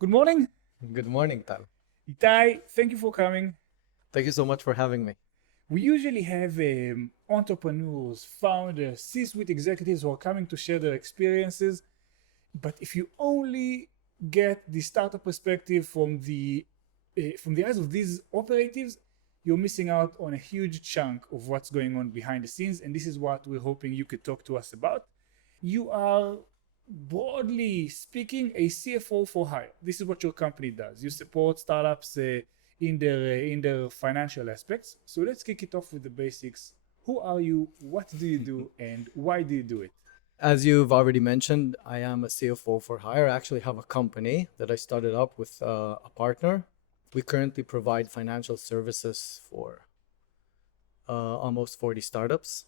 Good morning, Good morning, Tal. Itay. Thank you for coming. Thank you so much for having me. We usually have entrepreneurs, founders, C-suite executives who are coming to share their experiences. But if you only get the startup perspective from the eyes of these operatives, you're missing out on a huge chunk of what's going on behind the scenes. And this is what we're hoping you could talk to us about. You are, broadly speaking, a CFO for hire. This is what your company does. You support startups in their financial aspects. So let's kick it off with the basics. Who are you? What do you do? And why do you do it? As you've already mentioned, I am a CFO for hire. I actually have a company that I started up with a partner. We currently provide financial services for almost 40 startups.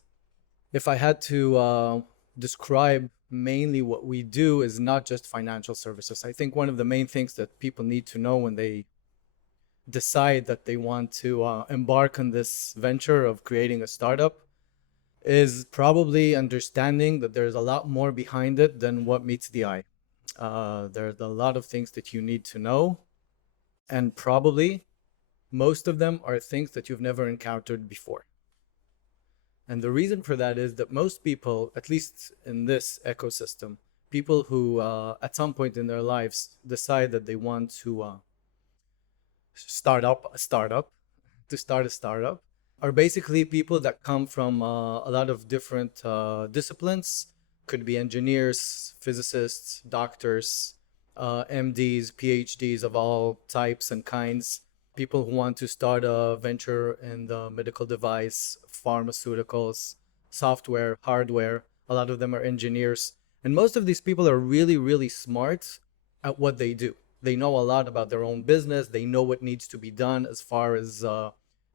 If I had to describe mainly what we do is not just financial services. I think one of the main things that people need to know when they decide that they want to embark on this venture of creating a startup is probably understanding that there's a lot more behind it than what meets the eye. There's a lot of things that you need to know, and probably most of them are things that you've never encountered before. And the reason for that is that most people, at least in this ecosystem, people who at some point in their lives decide that they want to to start a startup, are basically people that come from a lot of different disciplines. Could be engineers, physicists, doctors, MDs, PhDs of all types and kinds. People who want to start a venture in the medical device, pharmaceuticals, software, hardware. A lot of them are engineers. And most of these people are really, really smart at what they do. They know a lot about their own business. They know what needs to be done as far as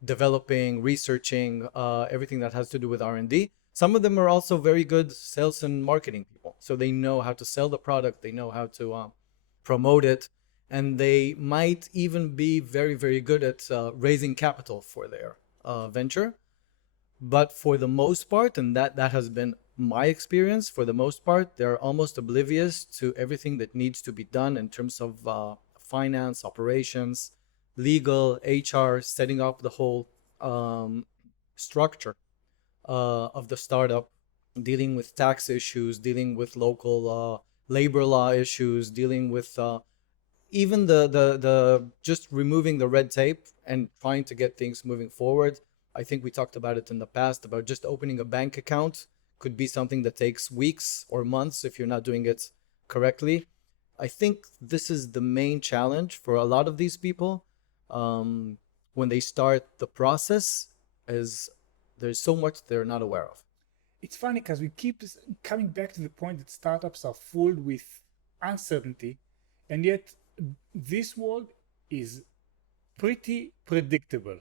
developing, researching, everything that has to do with R&D. Some of them are also very good sales and marketing people. So they know how to sell the product. They know how to promote it. And they might even be very, very good at raising capital for their venture. But for the most part, and that has been my experience, for the most part, they're almost oblivious to everything that needs to be done in terms of finance, operations, legal, HR, setting up the whole structure of the startup, dealing with tax issues, dealing with local labor law issues, dealing with even the just removing the red tape and trying to get things moving forward. I think we talked about it in the past about just opening a bank account could be something that takes weeks or months if you're not doing it correctly. I think this is the main challenge for a lot of these people when they start the process is there's so much they're not aware of. It's funny because we keep coming back to the point that startups are full with uncertainty, and yet this world is pretty predictable.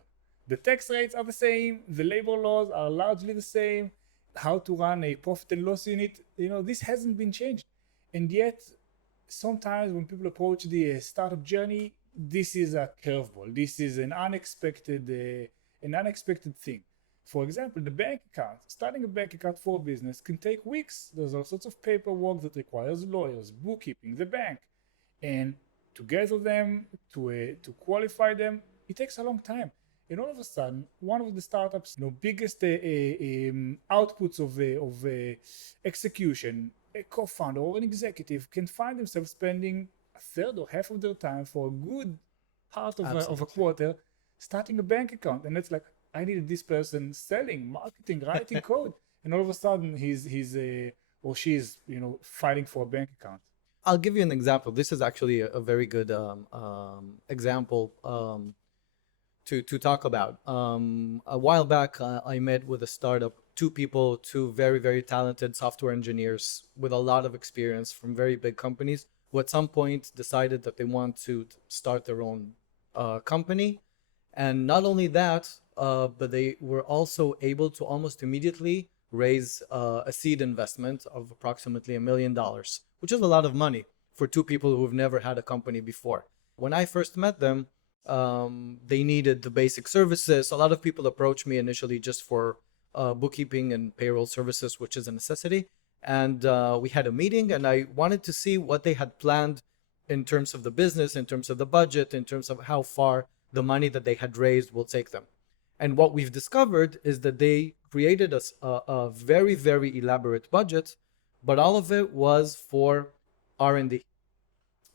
The tax rates are the same, the labor laws are largely the same, how to run a profit and loss unit, this hasn't been changed. And yet, sometimes when people approach the startup journey, this is a curveball. This is an unexpected thing. For example, the bank account. Starting a bank account for a business can take weeks. There's all sorts of paperwork that requires lawyers, bookkeeping, the bank, and to gather them, to qualify them, it takes a long time. And all of a sudden, one of the startups' biggest outputs of execution, a co-founder or an executive can find themselves spending a third or half of their time for a good part of a Absolutely. quarter starting a bank account. And it's like, I needed this person selling, marketing, writing code. And all of a sudden, he's or she's, fighting for a bank account. I'll give you an example. This is actually a very good example to talk about. A while back, I met with a startup, two people, two very, very talented software engineers with a lot of experience from very big companies, who at some point decided that they want to start their own company. And not only that, but they were also able to almost immediately raise a seed investment of approximately $1 million, which is a lot of money for two people who've never had a company before. When I first met them, they needed the basic services. A lot of people approached me initially just for bookkeeping and payroll services, which is a necessity. And we had a meeting, and I wanted to see what they had planned in terms of the business, in terms of the budget, in terms of how far the money that they had raised will take them. And what we've discovered is that they created a very, very elaborate budget, but all of it was for R&D.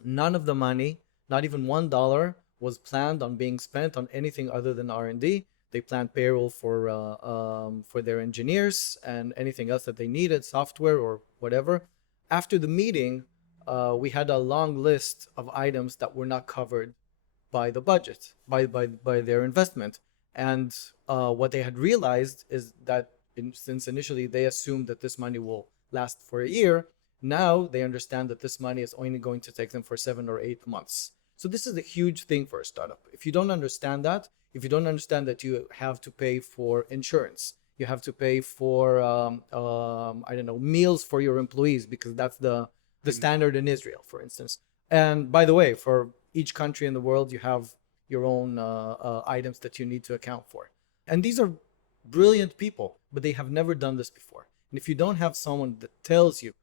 None of the money, not even $1, was planned on being spent on anything other than R&D. They planned payroll for their engineers and anything else that they needed, software or whatever. After the meeting, we had a long list of items that were not covered by the budget, by their investment. And what they had realized is that since initially they assumed that this money will last for a year, now they understand that this money is only going to take them for 7 or 8 months. So this is a huge thing for a startup. If you don't understand that, if you don't understand that you have to pay for insurance, you have to pay for I don't know, meals for your employees, because that's the standard in Israel, for instance. And by the way, for each country in the world, you have your own items that you need to account for. And these are brilliant people, but they have never done this before. And if you don't have someone that tells you,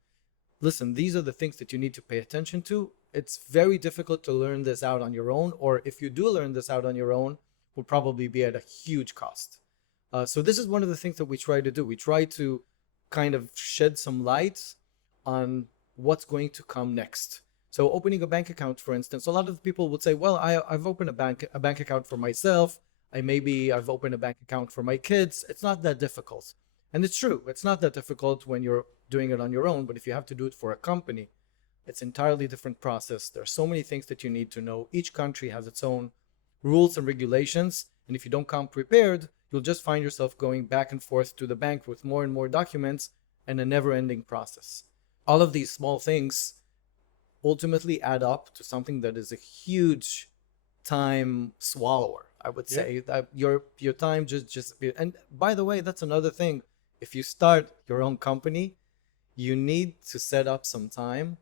listen, these are the things that you need to pay attention to, it's very difficult to learn this out on your own. Or if you do learn this out on your own, will probably be at a huge cost. So this is one of the things that we try to do. We try to kind of shed some light on what's going to come next. So opening a bank account, for instance, a lot of people would say, well, I've opened a bank account for myself. I've opened a bank account for my kids. It's not that difficult. And it's true. It's not that difficult when you're doing it on your own. But if you have to do it for a company, it's an entirely different process. There are so many things that you need to know. Each country has its own rules and regulations. And if you don't come prepared, you'll just find yourself going back and forth to the bank with more and more documents and a never-ending process. All of these small things ultimately add up to something that is a huge time swallower, I would say. That your time just and by the way, that's another thing. If you start your own company, you need to set up some time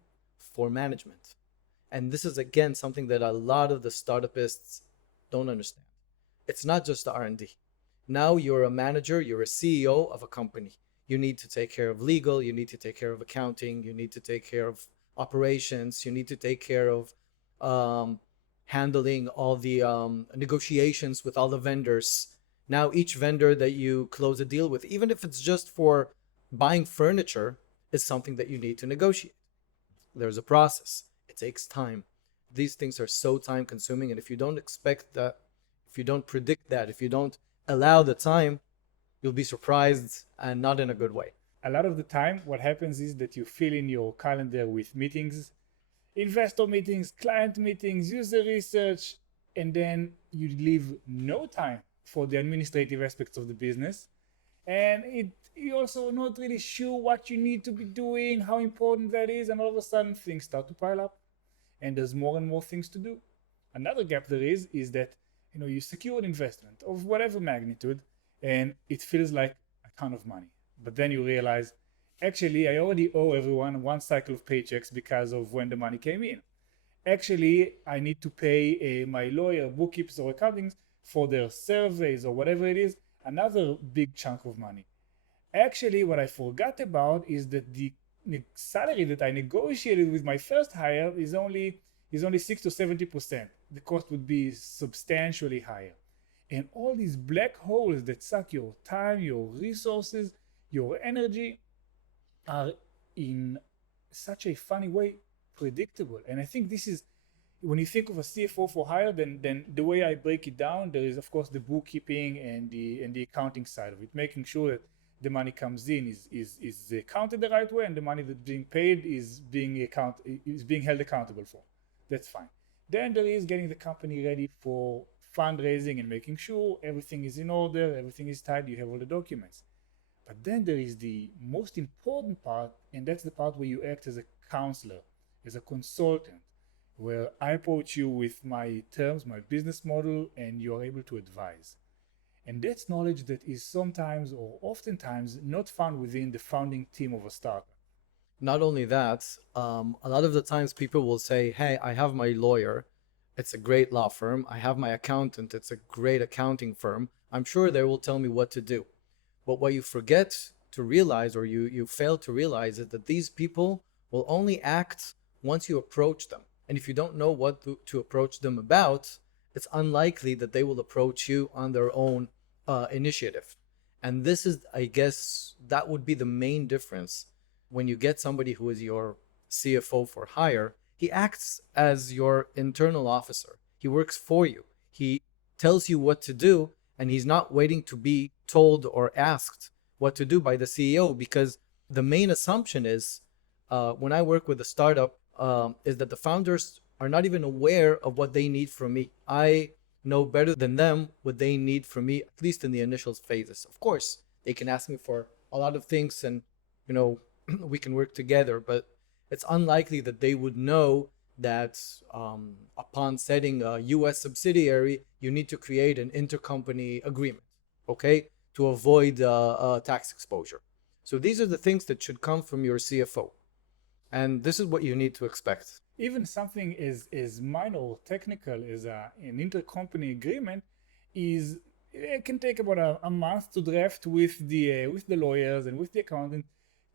for management. And this is again something that a lot of the startupists don't understand. It's not just R&D. Now you're a manager, you're a CEO of a company. You need to take care of legal, you need to take care of accounting, you need to take care of operations, you need to take care of handling all the negotiations with all the vendors. Now each vendor that you close a deal with, even if it's just for buying furniture, is something that you need to negotiate. There's a process. It takes time. These things are so time consuming, and if you don't expect that, if you don't predict that, if you don't allow the time, you'll be surprised, and not in a good way. A lot of the time, what happens is that you fill in your calendar with meetings, investor meetings, client meetings, user research, and then you leave no time for the administrative aspects of the business. And you're also not really sure what you need to be doing, how important that is, and all of a sudden things start to pile up, and there's more and more things to do. Another gap there is that you secure an investment of whatever magnitude, and it feels like a ton of money. But then you realize, actually, I already owe everyone one cycle of paychecks because of when the money came in. Actually, I need to pay my lawyer, bookkeepers, or accountants for their surveys or whatever it is, another big chunk of money. Actually, what I forgot about is that the salary that I negotiated with my first hire is only 6 to 70%. The cost would be substantially higher. And all these black holes that suck your time, your resources, your energy are in such a funny way predictable. And I think this is, when you think of a CFO for hire, then the way I break it down, there is of course the bookkeeping and the accounting side of it, making sure that the money comes in is counted the right way, and the money that's being paid is being held accountable for. That's fine. Then there is getting the company ready for fundraising and making sure everything is in order, everything is tight, you have all the documents. But then there is the most important part, and that's the part where you act as a counselor, as a consultant, where I approach you with my terms, my business model, and you are able to advise. And that's knowledge that is sometimes or oftentimes not found within the founding team of a startup. Not only that, a lot of the times people will say, hey, I have my lawyer. It's a great law firm. I have my accountant. It's a great accounting firm. I'm sure they will tell me what to do. But what you forget to realize, or you fail to realize, is that these people will only act once you approach them. And if you don't know what to approach them about, it's unlikely that they will approach you on their own initiative. And this is, I guess, that would be the main difference when you get somebody who is your CFO for hire. He acts as your internal officer. He works for you. He tells you what to do, and he's not waiting to be told or asked what to do by the CEO, because the main assumption is when I work with a startup is that the founders are not even aware of what they need from me. I know better than them what they need from me, at least in the initial phases. Of course, they can ask me for a lot of things, and we can work together, but it's unlikely that they would know that upon setting a US subsidiary, you need to create an intercompany agreement, okay, to avoid tax exposure. So these are the things that should come from your CFO. And this is what you need to expect. Even something as minor or technical as an intercompany agreement is, it can take about a month to draft with the lawyers and with the accountant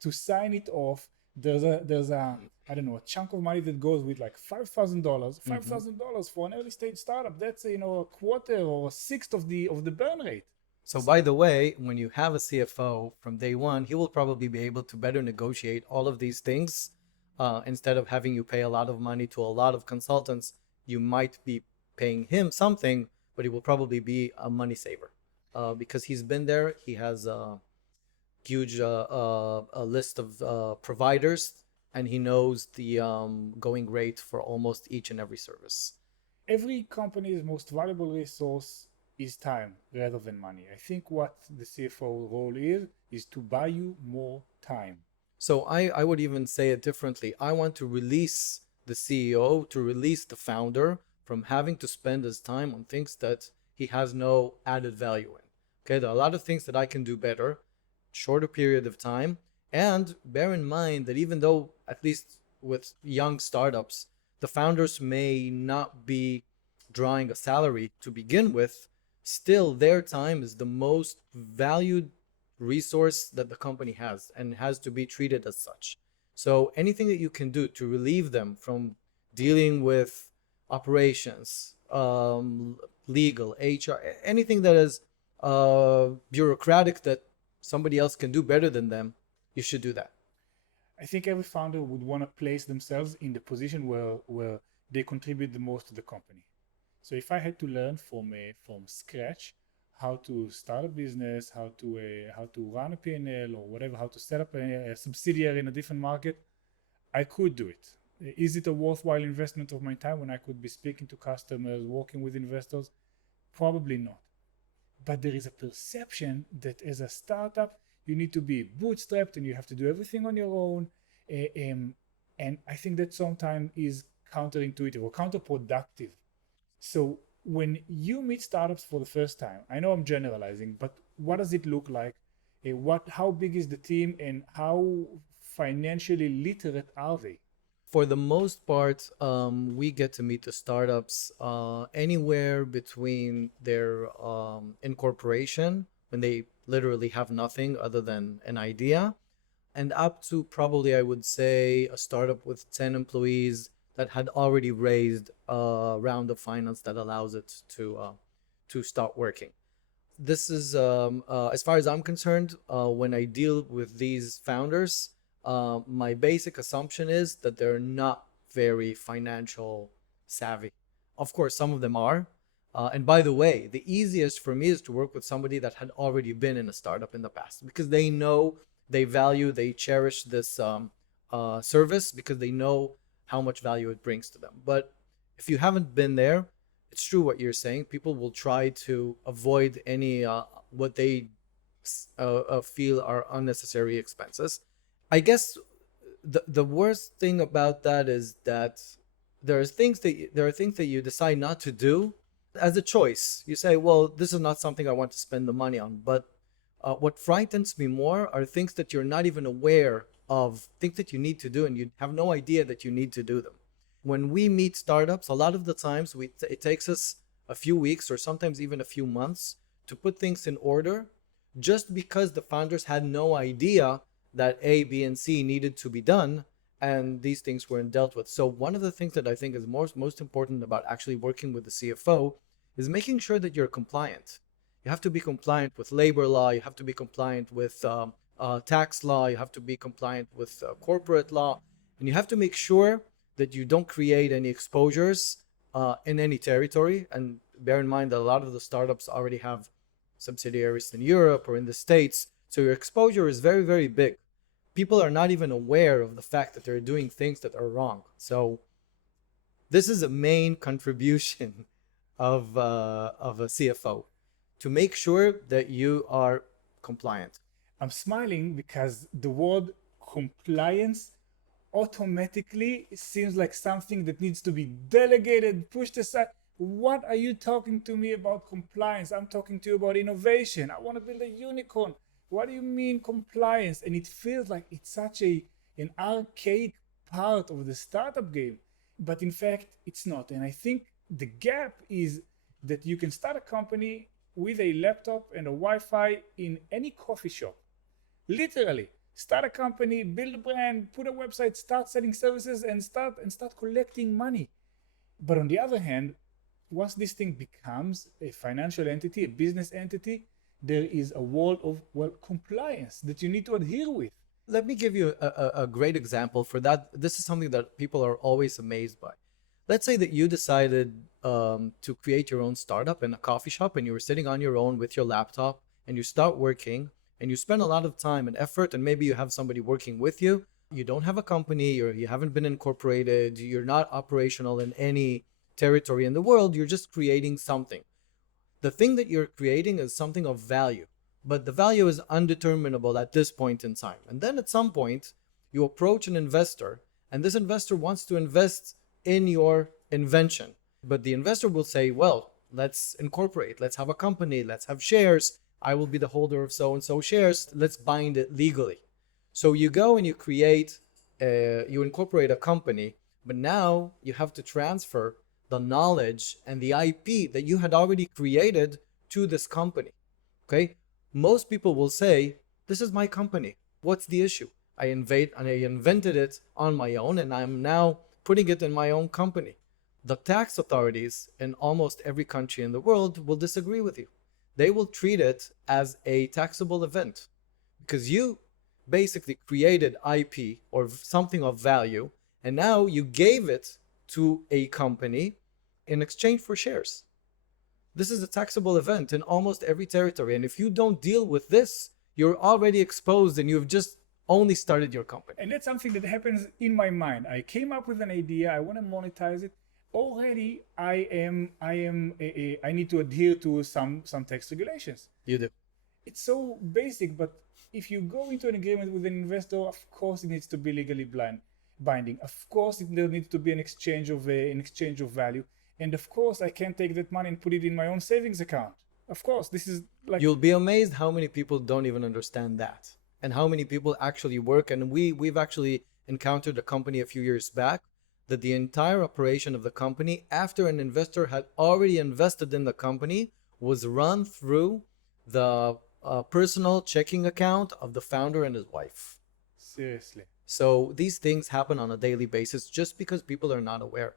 to sign it off. There's a I don't know, a chunk of money that goes with like $5,000. $5,000 for an early stage startup. That's a quarter or a sixth of the burn rate. So by the way, when you have a CFO from day one, he will probably be able to better negotiate all of these things. Instead of having you pay a lot of money to a lot of consultants, you might be paying him something, but it will probably be a money saver because he's been there. He has a huge a list of providers, and he knows the going rate for almost each and every service. Every company's most valuable resource is time rather than money. I think what the CFO role is to buy you more time. So I would even say it differently. I want to release the CEO, to release the founder from having to spend his time on things that he has no added value in. Okay, there are a lot of things that I can do better, shorter period of time. And bear in mind that even though, at least with young startups, the founders may not be drawing a salary to begin with, still their time is the most valued resource that the company has and has to be treated as such. So anything that you can do to relieve them from dealing with operations, legal, HR, anything that is bureaucratic that somebody else can do better than them, you should do that. I think every founder would want to place themselves in the position where they contribute the most to the company. So if I had to learn from scratch how to start a business, how to run a P&L or whatever, how to set up a subsidiary in a different market, I could do it. Is it a worthwhile investment of my time when I could be speaking to customers, working with investors? Probably not. But there is a perception that as a startup, you need to be bootstrapped and you have to do everything on your own. And I think that sometimes is counterintuitive or counterproductive. So when you meet startups for the first time, I know I'm generalizing, but what does it look like? How big is the team and how financially literate are they? For the most part, we get to meet the startups anywhere between their incorporation, when they literally have nothing other than an idea, and up to probably, I would say, a startup with 10 employees that had already raised a round of finance that allows it to start working. This is, as far as I'm concerned, when I deal with these founders, my basic assumption is that they're not very financial savvy. Of course, some of them are. And by the way, the easiest for me is to work with somebody that had already been in a startup in the past, because they know, they value, they cherish this service, because they know how much value it brings to them. But if you haven't been there, it's true what you're saying. People will try to avoid any what they feel are unnecessary expenses. I guess the worst thing about that is that there are things that you decide not to do as a choice. You say, well, this is not something I want to spend the money on. But what frightens me more are things that you're not even aware of, things that you need to do and you have no idea that you need to do them. When we meet startups, a lot of the times it takes us a few weeks or sometimes even a few months to put things in order, just because the founders had no idea that A, B, and C needed to be done, and these things weren't dealt with. So one of the things that I think is most important about actually working with the CFO is making sure that you're compliant. You have to be compliant with labor law. You have to be compliant with tax law. You have to be compliant with corporate law. And you have to make sure that you don't create any exposures in any territory. And bear in mind that a lot of the startups already have subsidiaries in Europe or in the States. So your exposure is very, very big. People are not even aware of the fact that they're doing things that are wrong. So this is a main contribution of a CFO, to make sure that you are compliant. I'm smiling because the word compliance automatically seems like something that needs to be delegated, pushed aside. What are you talking to me about compliance? I'm talking to you about innovation. I want to build a unicorn. What do you mean compliance? And it feels like it's such an archaic part of the startup game. But in fact, it's not. And I think the gap is that you can start a company with a laptop and a Wi-Fi in any coffee shop. Literally, start a company, build a brand, put a website, start selling services, and start collecting money. But on the other hand, once this thing becomes a financial entity, a business entity, there is a world of, well, compliance that you need to adhere with. Let me give you a great example for that. This is something that people are always amazed by. Let's say that you decided to create your own startup in a coffee shop, and you were sitting on your own with your laptop, and you start working, and you spend a lot of time and effort, and maybe you have somebody working with you. You don't have a company, or you haven't been incorporated, you're not operational in any territory in the world, you're just creating something. The thing that you're creating is something of value, but the value is undeterminable at this point in time. And then at some point, you approach an investor, and this investor wants to invest in your invention. But the investor will say, well, let's incorporate, let's have a company, let's have shares. I will be the holder of so-and-so shares. Let's bind it legally. So you go and you you incorporate a company, but now you have to transfer the knowledge and the IP that you had already created to this company. Okay? Most people will say, this is my company. What's the issue? I invented it on my own, and I'm now putting it in my own company. The tax authorities in almost every country in the world will disagree with you. They will treat it as a taxable event because you basically created IP or something of value, and now you gave it to a company in exchange for shares. This is a taxable event in almost every territory. And if you don't deal with this, you're already exposed and you've just only started your company. And that's something that happens in my mind. I came up with an idea. I want to monetize it. Already, I need to adhere to some tax regulations. You do. It's so basic, but if you go into an agreement with an investor, of course it needs to be legally binding. Of course, there needs to be an exchange of value. And of course, I can't take that money and put it in my own savings account. Of course, this is like... You'll be amazed how many people don't even understand that, and how many people actually work. And we've actually encountered a company a few years back that the entire operation of the company, after an investor had already invested in the company, was run through the personal checking account of the founder and his wife. Seriously. So these things happen on a daily basis just because people are not aware.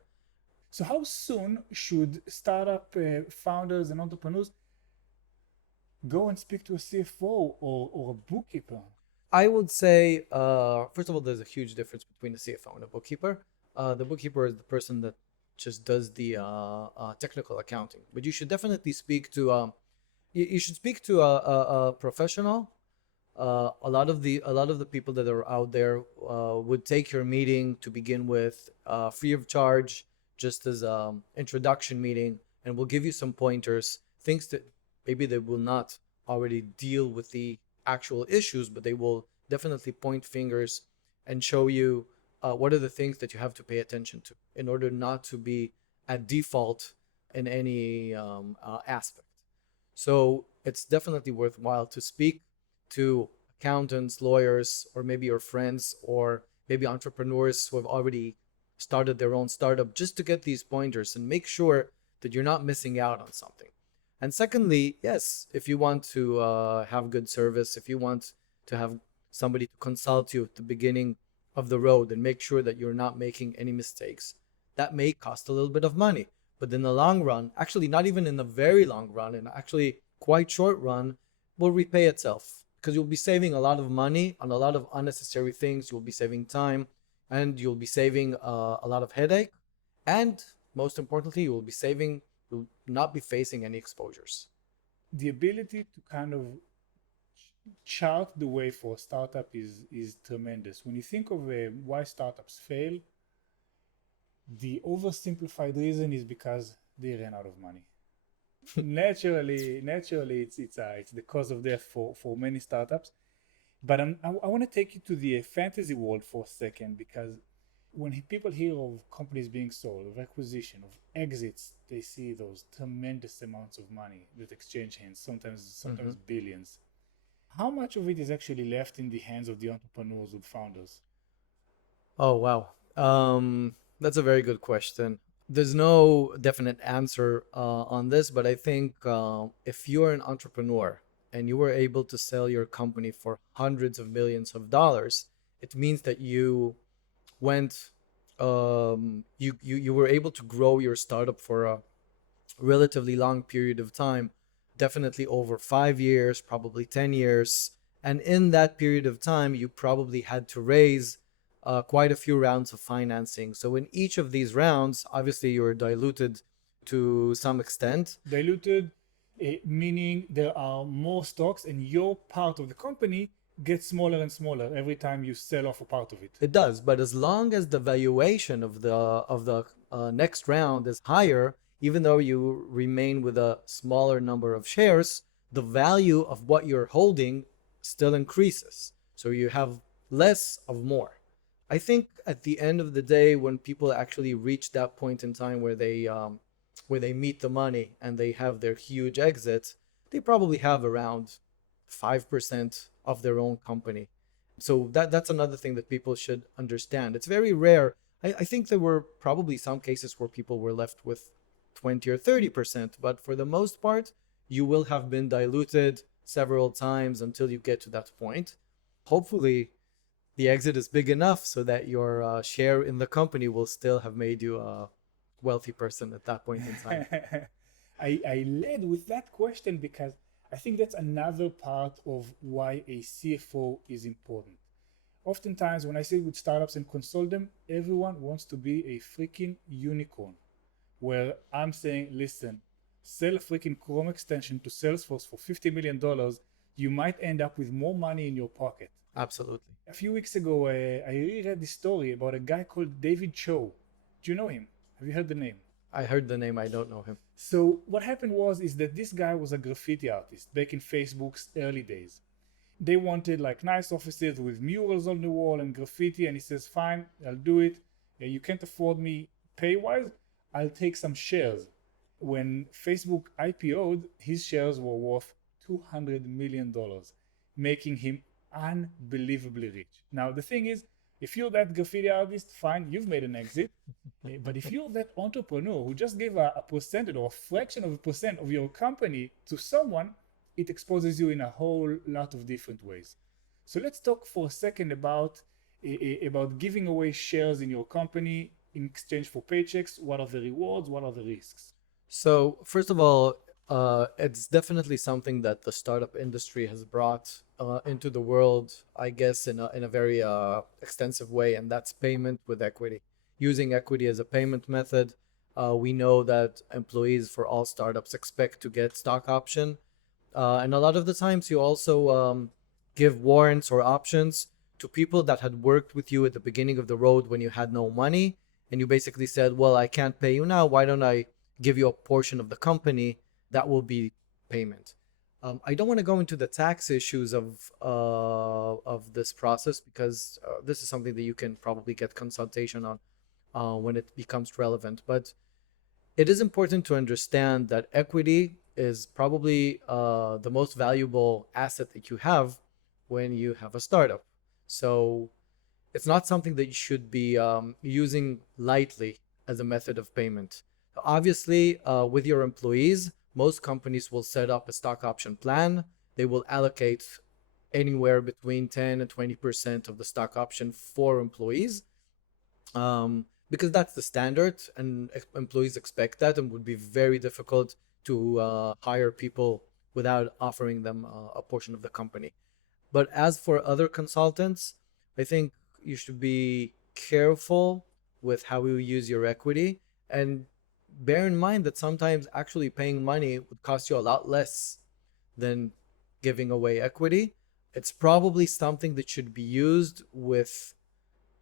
So how soon should startup founders and entrepreneurs go and speak to a CFO or a bookkeeper? I would say, first of all, there's a huge difference between a CFO and a bookkeeper. The bookkeeper is the person that just does the technical accounting. But you should definitely speak to you should speak to a professional. A lot of the people that are out there would take your meeting to begin with, free of charge, just as an introduction meeting, and will give you some pointers, things that maybe they will not already deal with the actual issues, but they will definitely point fingers and show you what are the things that you have to pay attention to in order not to be at default in any aspect. So it's definitely worthwhile to speak to accountants, lawyers, or maybe your friends, or maybe entrepreneurs who have already started their own startup, just to get these pointers and make sure that you're not missing out on something. And secondly, yes, if you want to have good service, if you want to have somebody to consult you at the beginning of the road and make sure that you're not making any mistakes, that may cost a little bit of money. But in the long run, actually not even in the very long run, and actually quite short run, will repay itself, because you'll be saving a lot of money on a lot of unnecessary things. You'll be saving time, and you'll be saving a lot of headache, and most importantly, you'll not be facing any exposures. The ability to kind of chart the way for a startup is tremendous. When you think of why startups fail, the oversimplified reason is because they ran out of money. naturally, it's the cause of death for many startups. But I want to take you to the fantasy world for a second, because when people hear of companies being sold, of acquisition, of exits, they see those tremendous amounts of money that exchange hands, sometimes billions. How much of it is actually left in the hands of the entrepreneurs or founders? Oh, wow. That's a very good question. There's no definite answer on this, but I think if you're an entrepreneur and you were able to sell your company for hundreds of millions of dollars, it means that you went, you were able to grow your startup for a relatively long period of time, definitely over 5 years, probably 10 years. And in that period of time, you probably had to raise quite a few rounds of financing. So in each of these rounds, obviously you're diluted to some extent. Diluted, meaning there are more stocks and your part of the company gets smaller and smaller every time you sell off a part of it. It does, but as long as the valuation of the next round is higher, even though you remain with a smaller number of shares, the value of what you're holding still increases. So you have less of more. I think at the end of the day, when people actually reach that point in time where they meet the money and they have their huge exit, they probably have around 5% of their own company. So that's another thing that people should understand. It's very rare. I think there were probably some cases where people were left with 20 or 30%, but for the most part, you will have been diluted several times until you get to that point. Hopefully, the exit is big enough so that your share in the company will still have made you a wealthy person at that point in time. I led with that question because I think that's another part of why a CFO is important. Oftentimes, when I sit with startups and consult them, everyone wants to be a freaking unicorn. Where I'm saying, listen, sell a freaking Chrome extension to Salesforce for $50 million, you might end up with more money in your pocket. Absolutely. A few weeks ago, I reread this story about a guy called David Cho. Do you know him? Have you heard the name? I heard the name, I don't know him. So what happened is that this guy was a graffiti artist back in Facebook's early days. They wanted like nice offices with murals on the wall and graffiti, and he says, fine, I'll do it. You can't afford me pay-wise, I'll take some shares. When Facebook IPO'd, his shares were worth $200 million, making him unbelievably rich. Now, the thing is, if you're that graffiti artist, fine, you've made an exit. But if you're that entrepreneur who just gave a percentage or a fraction of a percent of your company to someone, it exposes you in a whole lot of different ways. So let's talk for a second about giving away shares in your company in exchange for paychecks. What are the rewards? What are the risks? So, first of all, it's definitely something that the startup industry has brought into the world, I guess, in a very extensive way, and that's payment with equity. Using equity as a payment method. We know that employees for all startups expect to get stock option. And a lot of the times you also give warrants or options to people that had worked with you at the beginning of the road when you had no money. And you basically said, well, I can't pay you now. Why don't I give you a portion of the company? That will be payment. I don't want to go into the tax issues of this process, because this is something that you can probably get consultation on when it becomes relevant. But it is important to understand that equity is probably the most valuable asset that you have when you have a startup. So it's not something that you should be using lightly as a method of payment. Obviously, with your employees, most companies will set up a stock option plan. They will allocate anywhere between 10 and 20% of the stock option for employees, because that's the standard, and employees expect that, and would be very difficult to hire people without offering them a portion of the company. But as for other consultants, I think you should be careful with how you use your equity, and bear in mind that sometimes actually paying money would cost you a lot less than giving away equity. It's probably something that should be used with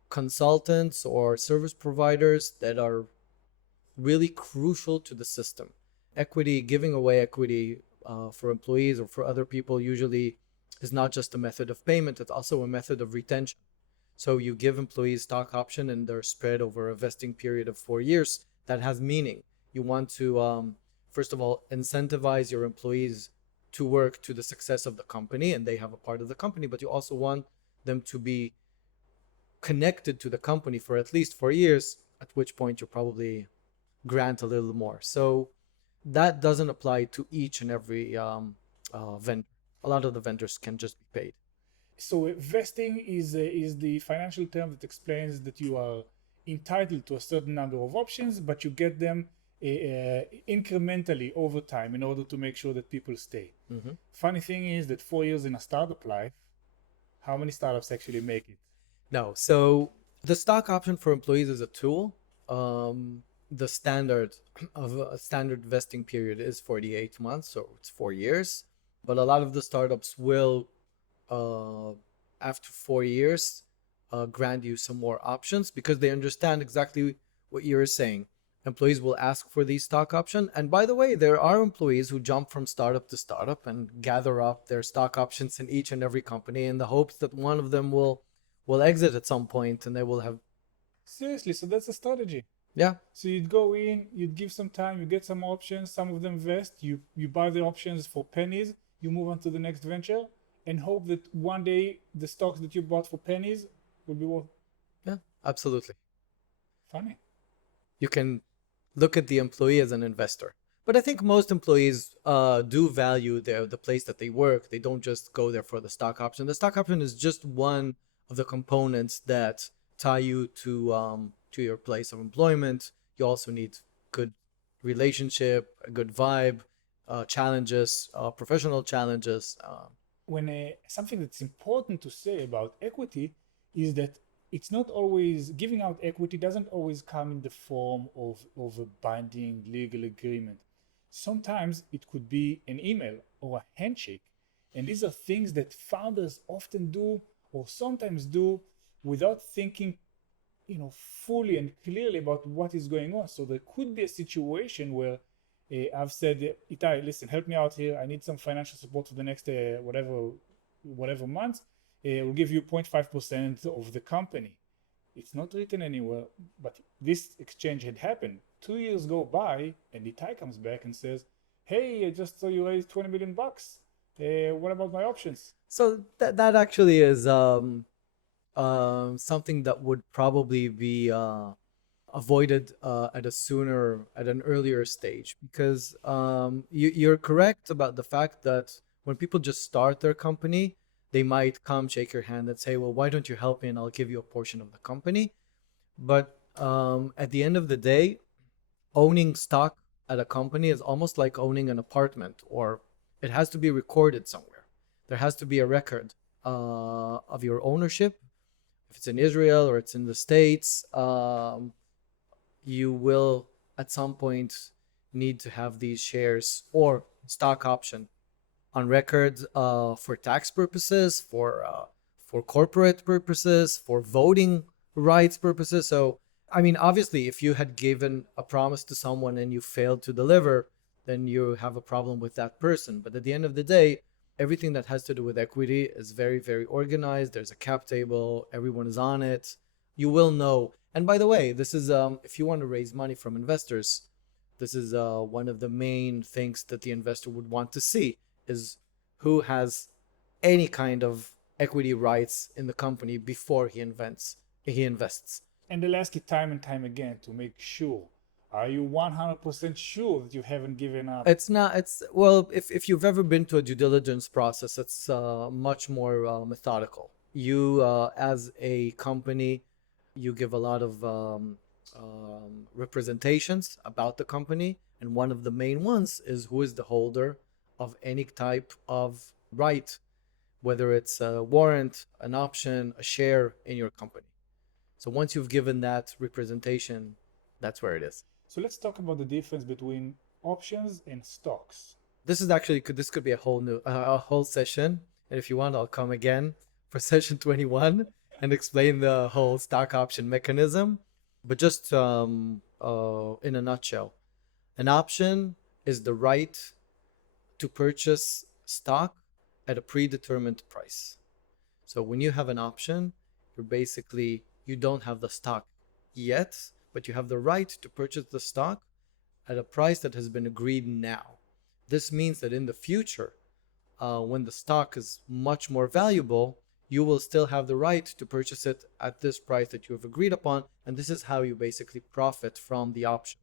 consultants or service providers that are really crucial to the system. Equity, giving away equity for employees or for other people, usually is not just a method of payment, it's also a method of retention. So you give employees stock option and they're spread over a vesting period of 4 years. That has meaning. You want to, first of all, incentivize your employees to work to the success of the company, and they have a part of the company, but you also want them to be connected to the company for at least 4 years, at which point you probably grant a little more. So that doesn't apply to each and every vendor. A lot of the vendors can just be paid. So vesting is the financial term that explains that you are entitled to a certain number of options, but you get them incrementally over time in order to make sure that people stay. Mm-hmm. Funny thing is that 4 years in a startup life, how many startups actually make it? No. So the stock option for employees is a tool. The standard of a standard vesting period is 48 months, so it's 4 years. But a lot of the startups will, after 4 years, grant you some more options because they understand exactly what you're saying. Employees will ask for these stock option. And by the way, there are employees who jump from startup to startup and gather up their stock options in each and every company in the hopes that one of them will exit at some point and they will have. Seriously, so that's a strategy. Yeah. So you'd go in, you'd give some time, you get some options, some of them vest, you buy the options for pennies, you move on to the next venture, and hope that one day the stocks that you bought for pennies will be worth. Yeah, absolutely. Funny. You can look at the employee as an investor. But I think most employees do value the place that they work. They don't just go there for the stock option. The stock option is just one of the components that tie you to your place of employment. You also need good relationship, a good vibe, challenges, professional challenges. When something that's important to say about equity is that it's not always giving out equity doesn't always come in the form of a binding legal agreement. Sometimes it could be an email or a handshake, and these are things that founders often do or sometimes do without thinking fully and clearly about what is going on. So there could be a situation where I've said, Itay, listen, help me out here. I need some financial support for the next whatever months. We'll give you 0.5% of the company. It's not written anywhere, but this exchange had happened. 2 years go by, and Itay comes back and says, "Hey, I just saw you raised $20 million. What about my options?" So that actually is something that would probably be avoided at an earlier stage, because you're correct about the fact that when people just start their company, they might come shake your hand and say, well, why don't you help me and I'll give you a portion of the company. But at the end of the day, owning stock at a company is almost like owning an apartment, or it has to be recorded somewhere. There has to be a record of your ownership. If it's in Israel or it's in the States, you will at some point need to have these shares or stock option on record for tax purposes, for corporate purposes, for voting rights purposes. So, I mean, obviously, if you had given a promise to someone and you failed to deliver, then you have a problem with that person. But at the end of the day, everything that has to do with equity is very, very organized. There's a cap table. Everyone is on it. You will know. And by the way, this is if you want to raise money from investors, this is one of the main things that the investor would want to see is who has any kind of equity rights in the company before he invests. And they'll ask you time and time again to make sure, Are you 100% sure that you haven't given up? It's not, it's, well, if you've ever been to a due diligence process, it's much more methodical. You, as a company, you give a lot of representations about the company. And one of the main ones is who is the holder of any type of right, whether it's a warrant, an option, a share in your company. So once you've given that representation, that's where it is. So let's talk about the difference between options and stocks. This is actually this could be a whole new a whole session, and if you want, I'll come again for session 21 and explain the whole stock option mechanism. But just in a nutshell, an option is the right to purchase stock at a predetermined price. So when you have an option, you don't have the stock yet, but you have the right to purchase the stock at a price that has been agreed now. This means that in the future, when the stock is much more valuable, you will still have the right to purchase it at this price that you have agreed upon. And this is how you basically profit from the option,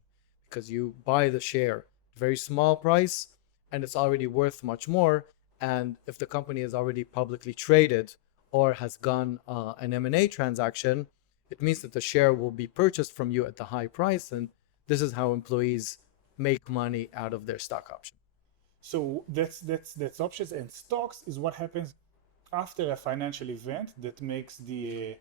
because you buy the share at a very small price and it's already worth much more. And if the company is already publicly traded or has gone an M&A transaction, it means that the share will be purchased from you at the high price. And this is how employees make money out of their stock option. So that's options, and stocks is what happens after a financial event that makes the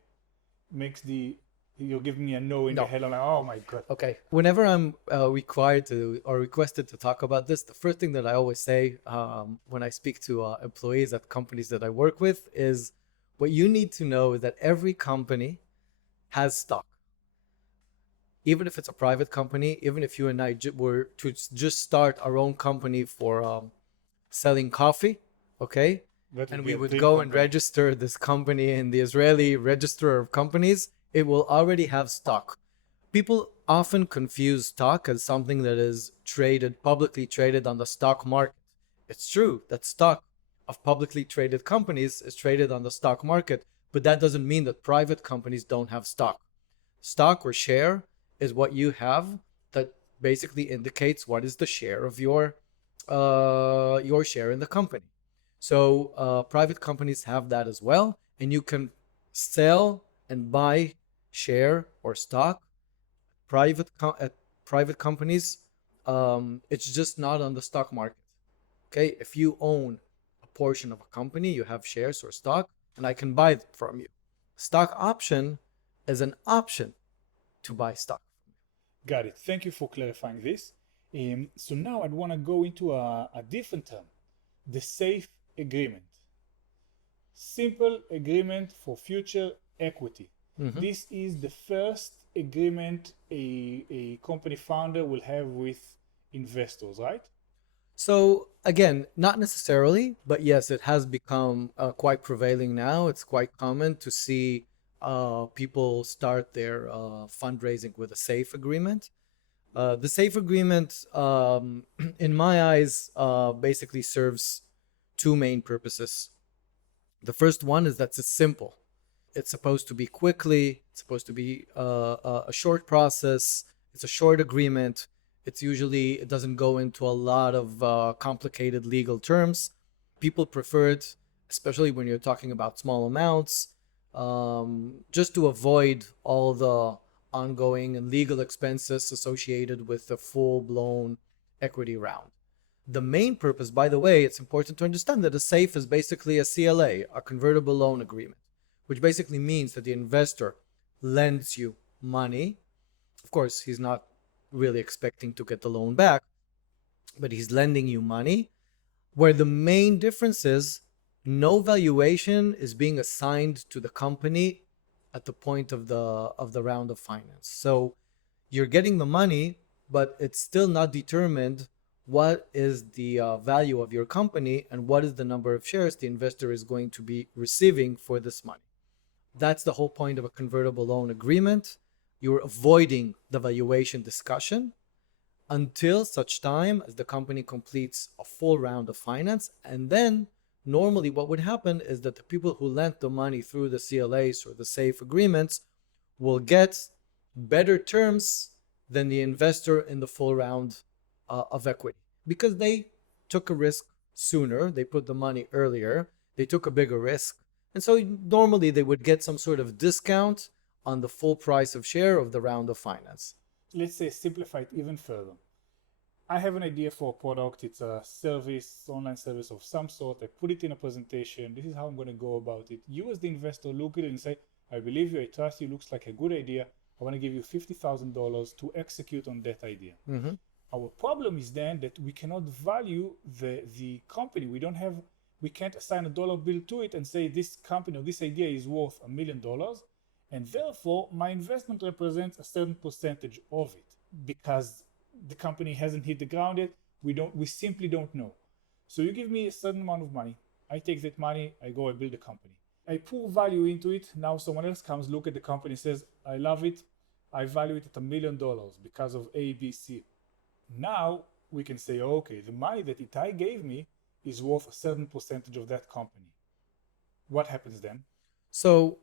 you're giving me a no in the head. I'm like, oh my god. Okay. Whenever I'm required to or requested to talk about this, the first thing that I always say when I speak to employees at companies that I work with is, what you need to know is that every company has stock. Even if it's a private company, even if you and I were to just start our own company for selling coffee, okay? And we would go and register this company in the Israeli Register of Companies, it will already have stock. People often confuse stock as something that is traded, publicly traded on the stock market. It's true that stock of publicly traded companies is traded on the stock market, but that doesn't mean that private companies don't have stock. Stock or share is what you have that basically indicates what is the share of your share in the company. So private companies have that as well, and you can sell and buy share or stock at private companies. It's just not on the stock market. Okay, if you own a portion of a company, you have shares or stock, and I can buy it from you. Stock option is an option to buy stock. Got it. Thank you for clarifying this. So now I'd want to go into a different term, the safe agreement. Simple agreement for future equity. Mm-hmm. This is the first agreement a company founder will have with investors, right? So again, not necessarily, but yes, it has become quite prevailing now. It's quite common to see people start their fundraising with a safe agreement. The safe agreement, in my eyes, basically serves two main purposes. The first one is that it's simple. It's supposed to be quickly. It's supposed to be a short process. It's a short agreement. It doesn't go into a lot of complicated legal terms. People prefer it, especially when you're talking about small amounts, just to avoid all the ongoing and legal expenses associated with the full-blown equity round. The main purpose, by the way, it's important to understand that a SAFE is basically a CLA, a convertible loan agreement, which basically means that the investor lends you money. Of course, he's not really expecting to get the loan back, but he's lending you money, where the main difference is no valuation is being assigned to the company at the point of the round of finance. So you're getting the money, but it's still not determined what is the value of your company and what is the number of shares the investor is going to be receiving for this money. That's the whole point of a convertible loan agreement. You're avoiding the valuation discussion until such time as the company completes a full round of finance. And then normally what would happen is that the people who lent the money through the CLAs or the SAFE agreements will get better terms than the investor in the full round of equity, because they took a risk sooner, they put the money earlier, they took a bigger risk. And so normally they would get some sort of discount on the full price of share of the round of finance. Let's say simplify it even further. I have an idea for a product. It's a service, online service of some sort. I put it in a presentation. This is how I'm going to go about it. You as the investor look at it and say, I believe you, I trust you, looks like a good idea. I want to give you $50,000 to execute on that idea. Mm-hmm. Our problem is then that we cannot value the company. We can't assign a dollar bill to it and say this company or this idea is worth $1 million. And therefore, my investment represents a certain percentage of it, because the company hasn't hit the ground yet. We simply don't know. So you give me a certain amount of money. I take that money, I go, I build a company. I pour value into it. Now someone else comes, look at the company, says, I love it. I value it at $1 million because of A, B, C. Now we can say, okay, the money that Itay gave me is worth a certain percentage of that company. What happens then? So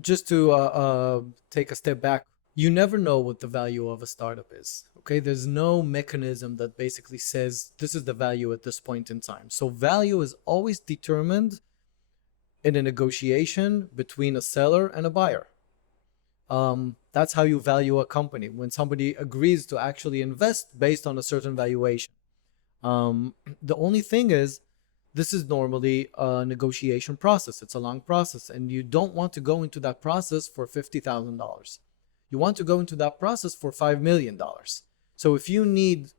just to take a step back, you never know what the value of a startup is. Okay, there's no mechanism that basically says this is the value at this point in time. So value is always determined in a negotiation between a seller and a buyer. That's how you value a company, when somebody agrees to actually invest based on a certain valuation. The only thing is, this is normally a negotiation process. It's a long process, and you don't want to go into that process for $50,000. You want to go into that process for $5 million. So if you need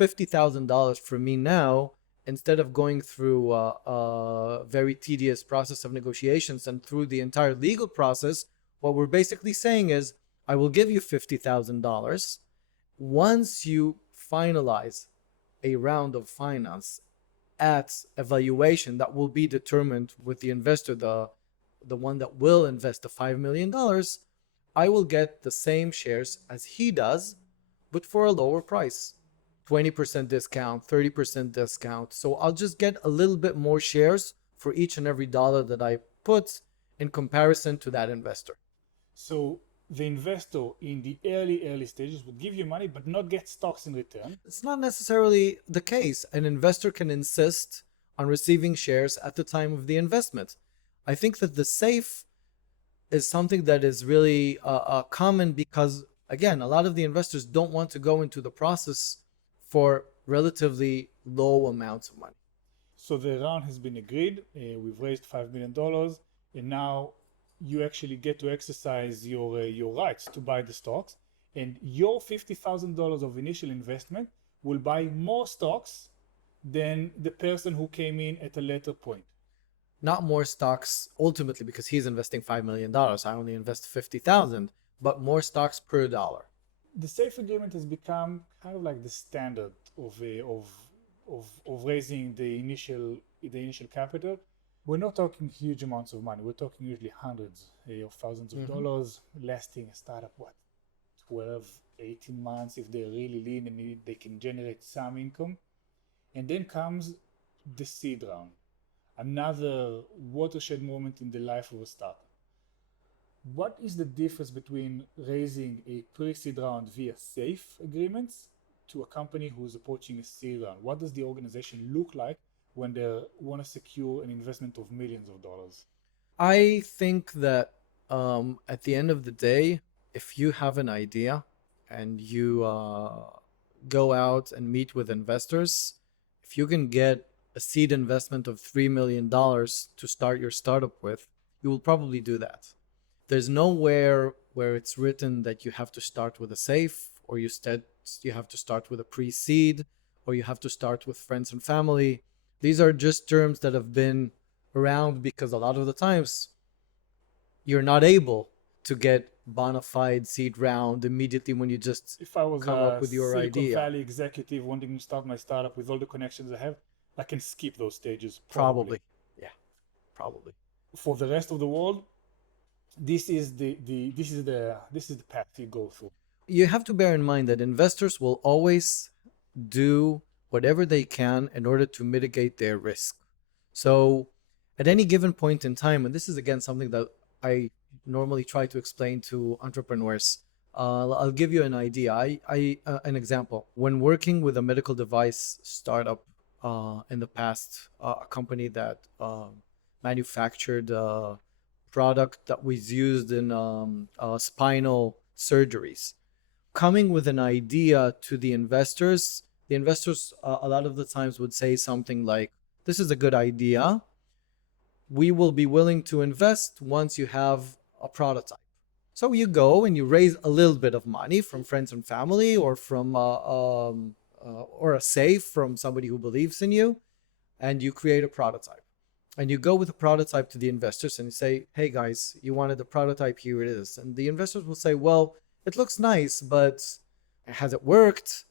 $50,000 from me now, instead of going through a very tedious process of negotiations and through the entire legal process, what we're basically saying is, I will give you $50,000 once you finalize a round of finance at a valuation that will be determined with the investor, the one that will invest the $5 million. I will get the same shares as he does, but for a lower price. 20% discount, 30% discount. So I'll just get a little bit more shares for each and every dollar that I put in comparison to that investor. So the investor in the early stages would give you money but not get stocks in return. It's not necessarily the case. An investor can insist on receiving shares at the time of the investment. I think that the safe is something that is really common because, again, a lot of the investors don't want to go into the process for relatively low amounts of money. So the round has been agreed. We've raised $5 million, and now you actually get to exercise your rights to buy the stocks. And your $50,000 of initial investment will buy more stocks than the person who came in at a later point. Not more stocks ultimately, because he's investing $5 million. I only invest $50,000, but more stocks per dollar. The SAFE agreement has become kind of like the standard of raising the initial capital. We're not talking huge amounts of money. We're talking usually hundreds of thousands of dollars, lasting a startup, 12, 18 months if they're really lean and they can generate some income. And then comes the seed round, another watershed moment in the life of a startup. What is the difference between raising a pre-seed round via SAFE agreements to a company who's approaching a seed round? What does the organization look like when they want to secure an investment of millions of dollars? I think that at the end of the day, if you have an idea and you go out and meet with investors, if you can get a seed investment of $3 million to start your startup with, you will probably do that. There's nowhere where it's written that you have to start with a SAFE, or you have to start with a pre-seed, or you have to start with friends and family. These are just terms that have been around because a lot of the times you're not able to get bona fide seed round immediately when you just If I was come up with your Silicon idea. Valley executive wanting to start my startup with all the connections I have, I can skip those stages. Probably. Yeah, probably. For the rest of the world, this is the path you go through. You have to bear in mind that investors will always do whatever they can in order to mitigate their risk. So at any given point in time, and this is again something that I normally try to explain to entrepreneurs, I'll give you an idea. An example. When working with a medical device startup in the past, a company that manufactured a product that was used in spinal surgeries, coming with an idea to the investors a lot of the times would say something like, "This is a good idea. We will be willing to invest once you have a prototype." So you go and you raise a little bit of money from friends and family, or from or a safe from somebody who believes in you, and you create a prototype. And you go with a prototype to the investors and you say, "Hey guys, you wanted a prototype, here it is." And the investors will say, "Well, it looks nice, but has it worked?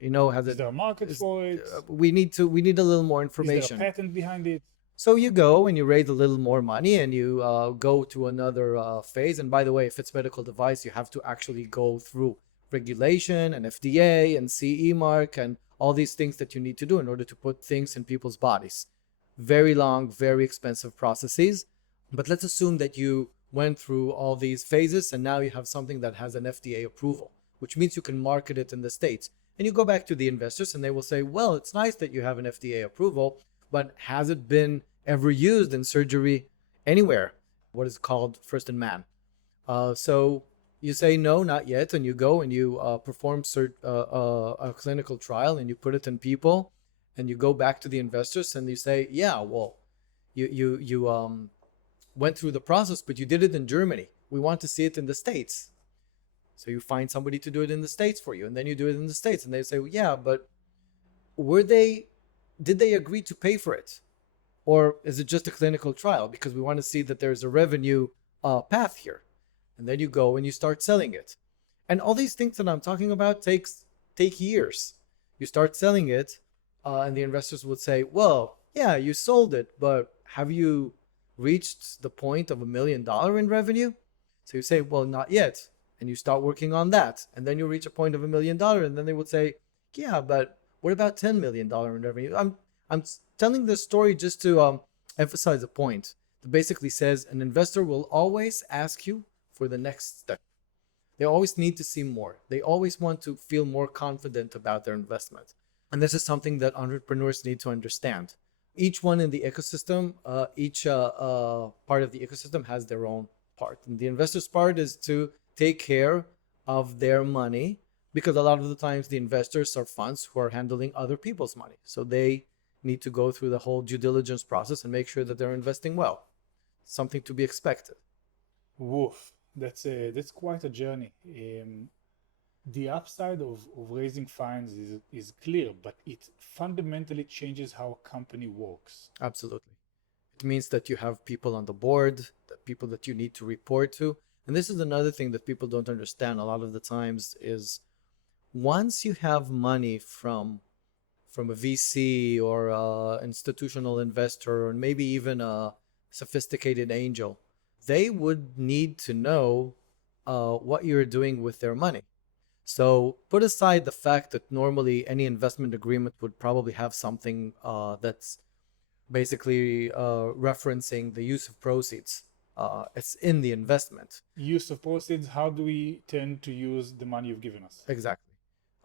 Has Is it? there a market for it? We need a little more Is there information." a patent behind it? So you go and you raise a little more money and you go to another phase. And by the way, if it's medical device, you have to actually go through regulation and FDA and CE mark and all these things that you need to do in order to put things in people's bodies. Very long, very expensive processes. But let's assume that you went through all these phases and now you have something that has an FDA approval, which means you can market it in the States. And you go back to the investors and they will say, "Well, it's nice that you have an FDA approval, but has it been ever used in surgery anywhere?" What is called first in man. So you say, "No, not yet." And you go and you perform a clinical trial and you put it in people and you go back to the investors and you say, "Yeah, well, you went through the process, but you did it in Germany. We want to see it in the States." So you find somebody to do it in the States for you, and then you do it in the States, and they say, "Well, yeah, but did they agree to pay for it? Or is it just a clinical trial? Because we want to see that there's a revenue path here." And then you go and you start selling it. And all these things that I'm talking about take years. You start selling it, and the investors would say, "Well, yeah, you sold it, but have you reached the point of $1 million in revenue?" So you say, "Well, not yet." And you start working on that. And then you reach a point of $1 million. And then they would say, "Yeah, but what about $10 million in revenue?" I'm telling this story just to emphasize a point that basically says an investor will always ask you for the next step. They always need to see more. They always want to feel more confident about their investment. And this is something that entrepreneurs need to understand. Each one in the ecosystem, each part of the ecosystem has their own part. And the investor's part is to take care of their money, because a lot of the times the investors are funds who are handling other people's money. So they need to go through the whole due diligence process and make sure that they're investing well. Something to be expected. Woof, that's quite a journey. The upside of raising funds is clear, but it fundamentally changes how a company works. Absolutely. It means that you have people on the board, the people that you need to report to. And this is another thing that people don't understand a lot of the times is, once you have money from a VC or a institutional investor, or maybe even a sophisticated angel, they would need to know what you're doing with their money. So put aside the fact that normally any investment agreement would probably have something that's basically referencing the use of proceeds. It's in the investment. Use of proceeds, how do we tend to use the money you've given us? Exactly.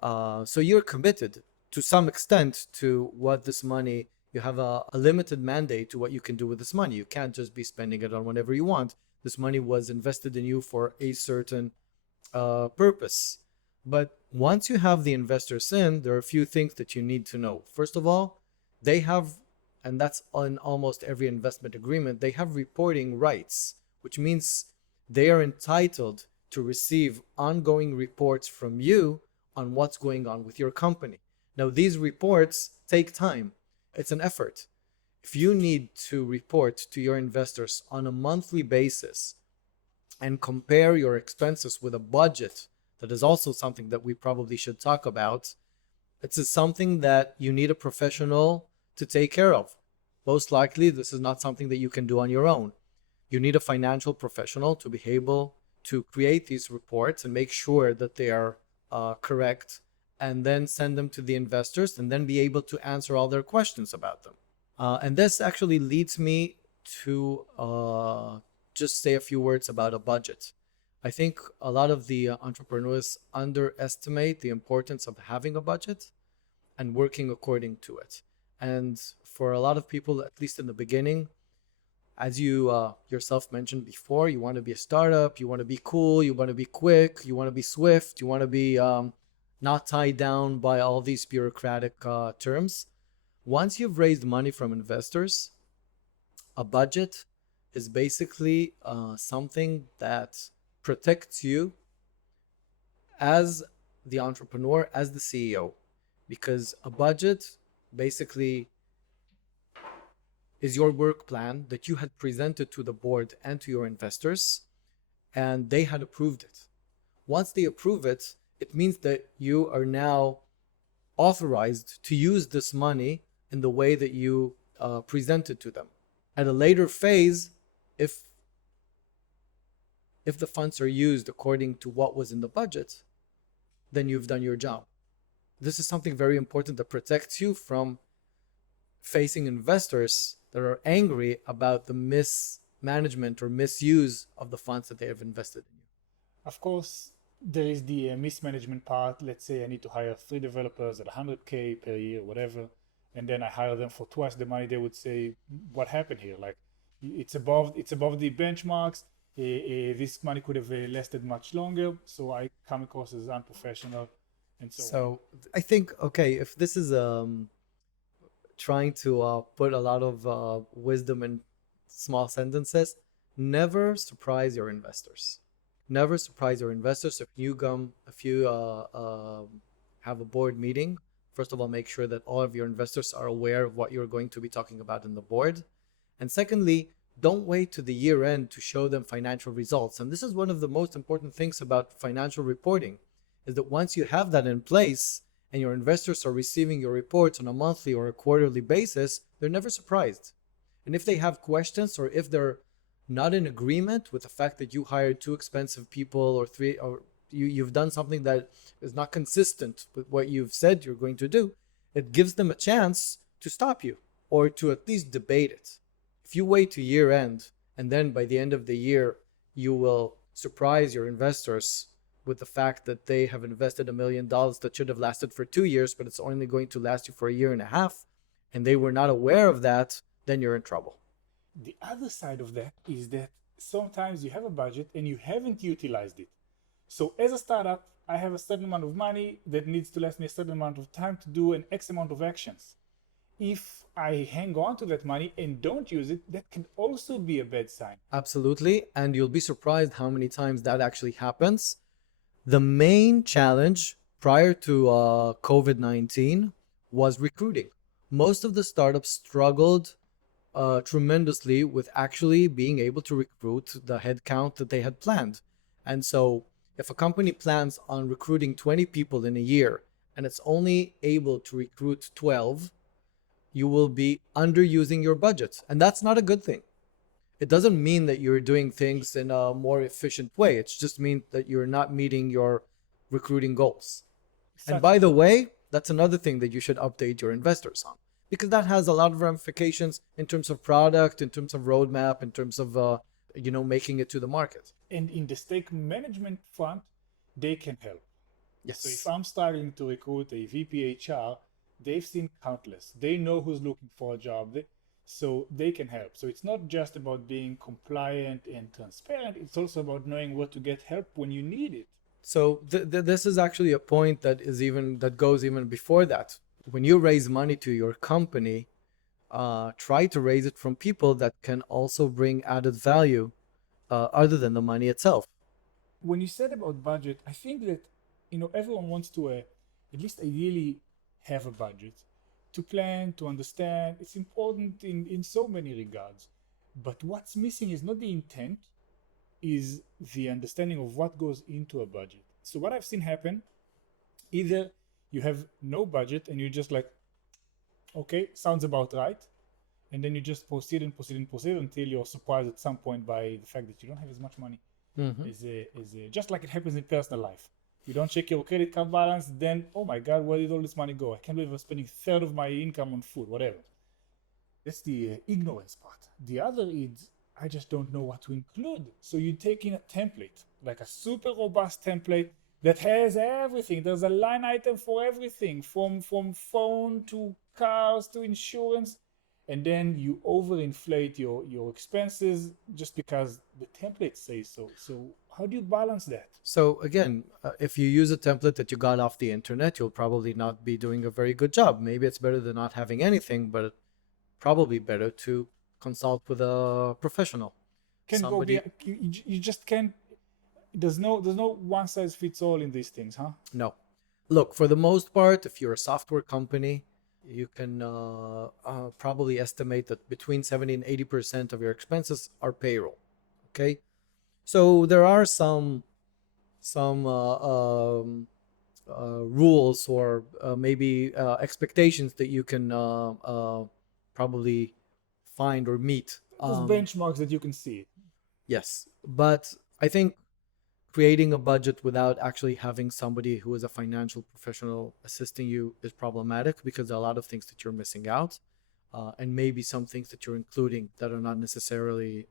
So you're committed to some extent to what this money, you have a limited mandate to what you can do with this money. You can't just be spending it on whatever you want. This money was invested in you for a certain purpose. But once you have the investors in, there are a few things that you need to know. First of all, they have, and that's on almost every investment agreement, they have reporting rights, which means they are entitled to receive ongoing reports from you on what's going on with your company. Now, these reports take time. It's an effort. If you need to report to your investors on a monthly basis and compare your expenses with a budget, that is also something that we probably should talk about. It's something that you need a professional to take care of. Most likely, this is not something that you can do on your own. You need a financial professional to be able to create these reports and make sure that they are correct, and then send them to the investors and then be able to answer all their questions about them. And this actually leads me to just say a few words about a budget. I think a lot of the entrepreneurs underestimate the importance of having a budget and working according to it. And for a lot of people, at least in the beginning, as you yourself mentioned before, you want to be a startup, you want to be cool, you want to be quick, you want to be swift, you want to be not tied down by all these bureaucratic terms. Once you've raised money from investors, a budget is basically something that protects you as the entrepreneur, as the CEO, because a budget basically is your work plan that you had presented to the board and to your investors, and they had approved it. Once they approve it, it means that you are now authorized to use this money in the way that you presented to them. At a later phase, if the funds are used according to what was in the budget, then you've done your job. This is something very important that protects you from facing investors that are angry about the mismanagement or misuse of the funds that they have invested in you. Of course, there is the mismanagement part. Let's say I need to hire 3 developers at 100K per year, whatever, and then I hire them for twice the money. They would say, "What happened here? Like, it's above the benchmarks. This money could have lasted much longer." So I come across as unprofessional, and So I think, okay, if this is trying to put a lot of wisdom in small sentences, never surprise your investors. Never surprise your investors. If you have a board meeting, first of all, make sure that all of your investors are aware of what you're going to be talking about in the board. And secondly, don't wait to the year end to show them financial results. And this is one of the most important things about financial reporting, is that once you have that in place and your investors are receiving your reports on a monthly or a quarterly basis, they're never surprised. And if they have questions, or if they're not in agreement with the fact that you hired 2 expensive people, or 3, or you've done something that is not consistent with what you've said you're going to do, it gives them a chance to stop you or to at least debate it. If you wait to year end and then by the end of the year you will surprise your investors with the fact that they have invested $1 million that should have lasted for 2 years, but it's only going to last you for a year and a half, and they were not aware of that, then you're in trouble. the other side of that is that sometimes you have a budget and you haven't utilized it. So as a startup, I have a certain amount of money that needs to last me a certain amount of time to do an X amount of actions. If I hang on to that money and don't use it, that can also be a bad sign. Absolutely. And you'll be surprised how many times that actually happens. The main challenge prior to COVID-19 was recruiting. Most of the startups struggled tremendously with actually being able to recruit the headcount that they had planned. And so if a company plans on recruiting 20 people in a year and it's only able to recruit 12, you will be underusing your budget. And that's not a good thing. It doesn't mean that you're doing things in a more efficient way. It just means that you're not meeting your recruiting goals. And by the way, that's another thing that you should update your investors on, because that has a lot of ramifications in terms of product, in terms of roadmap, in terms of making it to the market. And in the stake management front, they can help. Yes. So if I'm starting to recruit a VP HR, they've seen countless. They know who's looking for a job, so they can help. So it's not just about being compliant and transparent. It's also about knowing where to get help when you need it. So this is actually a point that goes even before that. When you raise money to your company, try to raise it from people that can also bring added value other than the money itself. When you said about budget, I think that everyone wants to at least ideally have a budget to plan, to understand. It's important in so many regards. But what's missing is not the intent, is the understanding of what goes into a budget. So what I've seen happen, either you have no budget and you're just like, okay, sounds about right, and then you just proceed until you're surprised at some point by the fact that you don't have as much money. Just like it happens in personal life. You don't check your credit card balance, then, oh my God, where did all this money go? I can't believe I'm spending a third of my income on food, whatever. That's the ignorance part. The other is I just don't know what to include. So you take in a template, like a super robust template that has everything. There's a line item for everything, from phone to cars to insurance, and then you overinflate your expenses just because the template says so. So how do you balance that? So again, if you use a template that you got off the internet, you'll probably not be doing a very good job. Maybe it's better than not having anything, but probably better to consult with a professional. Can go be Somebody, you just can't. There's no one size fits all in these things, huh? no. Look, for the most part, if you're a software company, you can probably estimate that between 70 and 80% of your expenses are payroll. Okay. So there are some rules or maybe expectations that you can probably find or meet. There's benchmarks that you can see. Yes, but I think creating a budget without actually having somebody who is a financial professional assisting you is problematic because there are a lot of things that you're missing out, and maybe some things that you're including that are not necessary.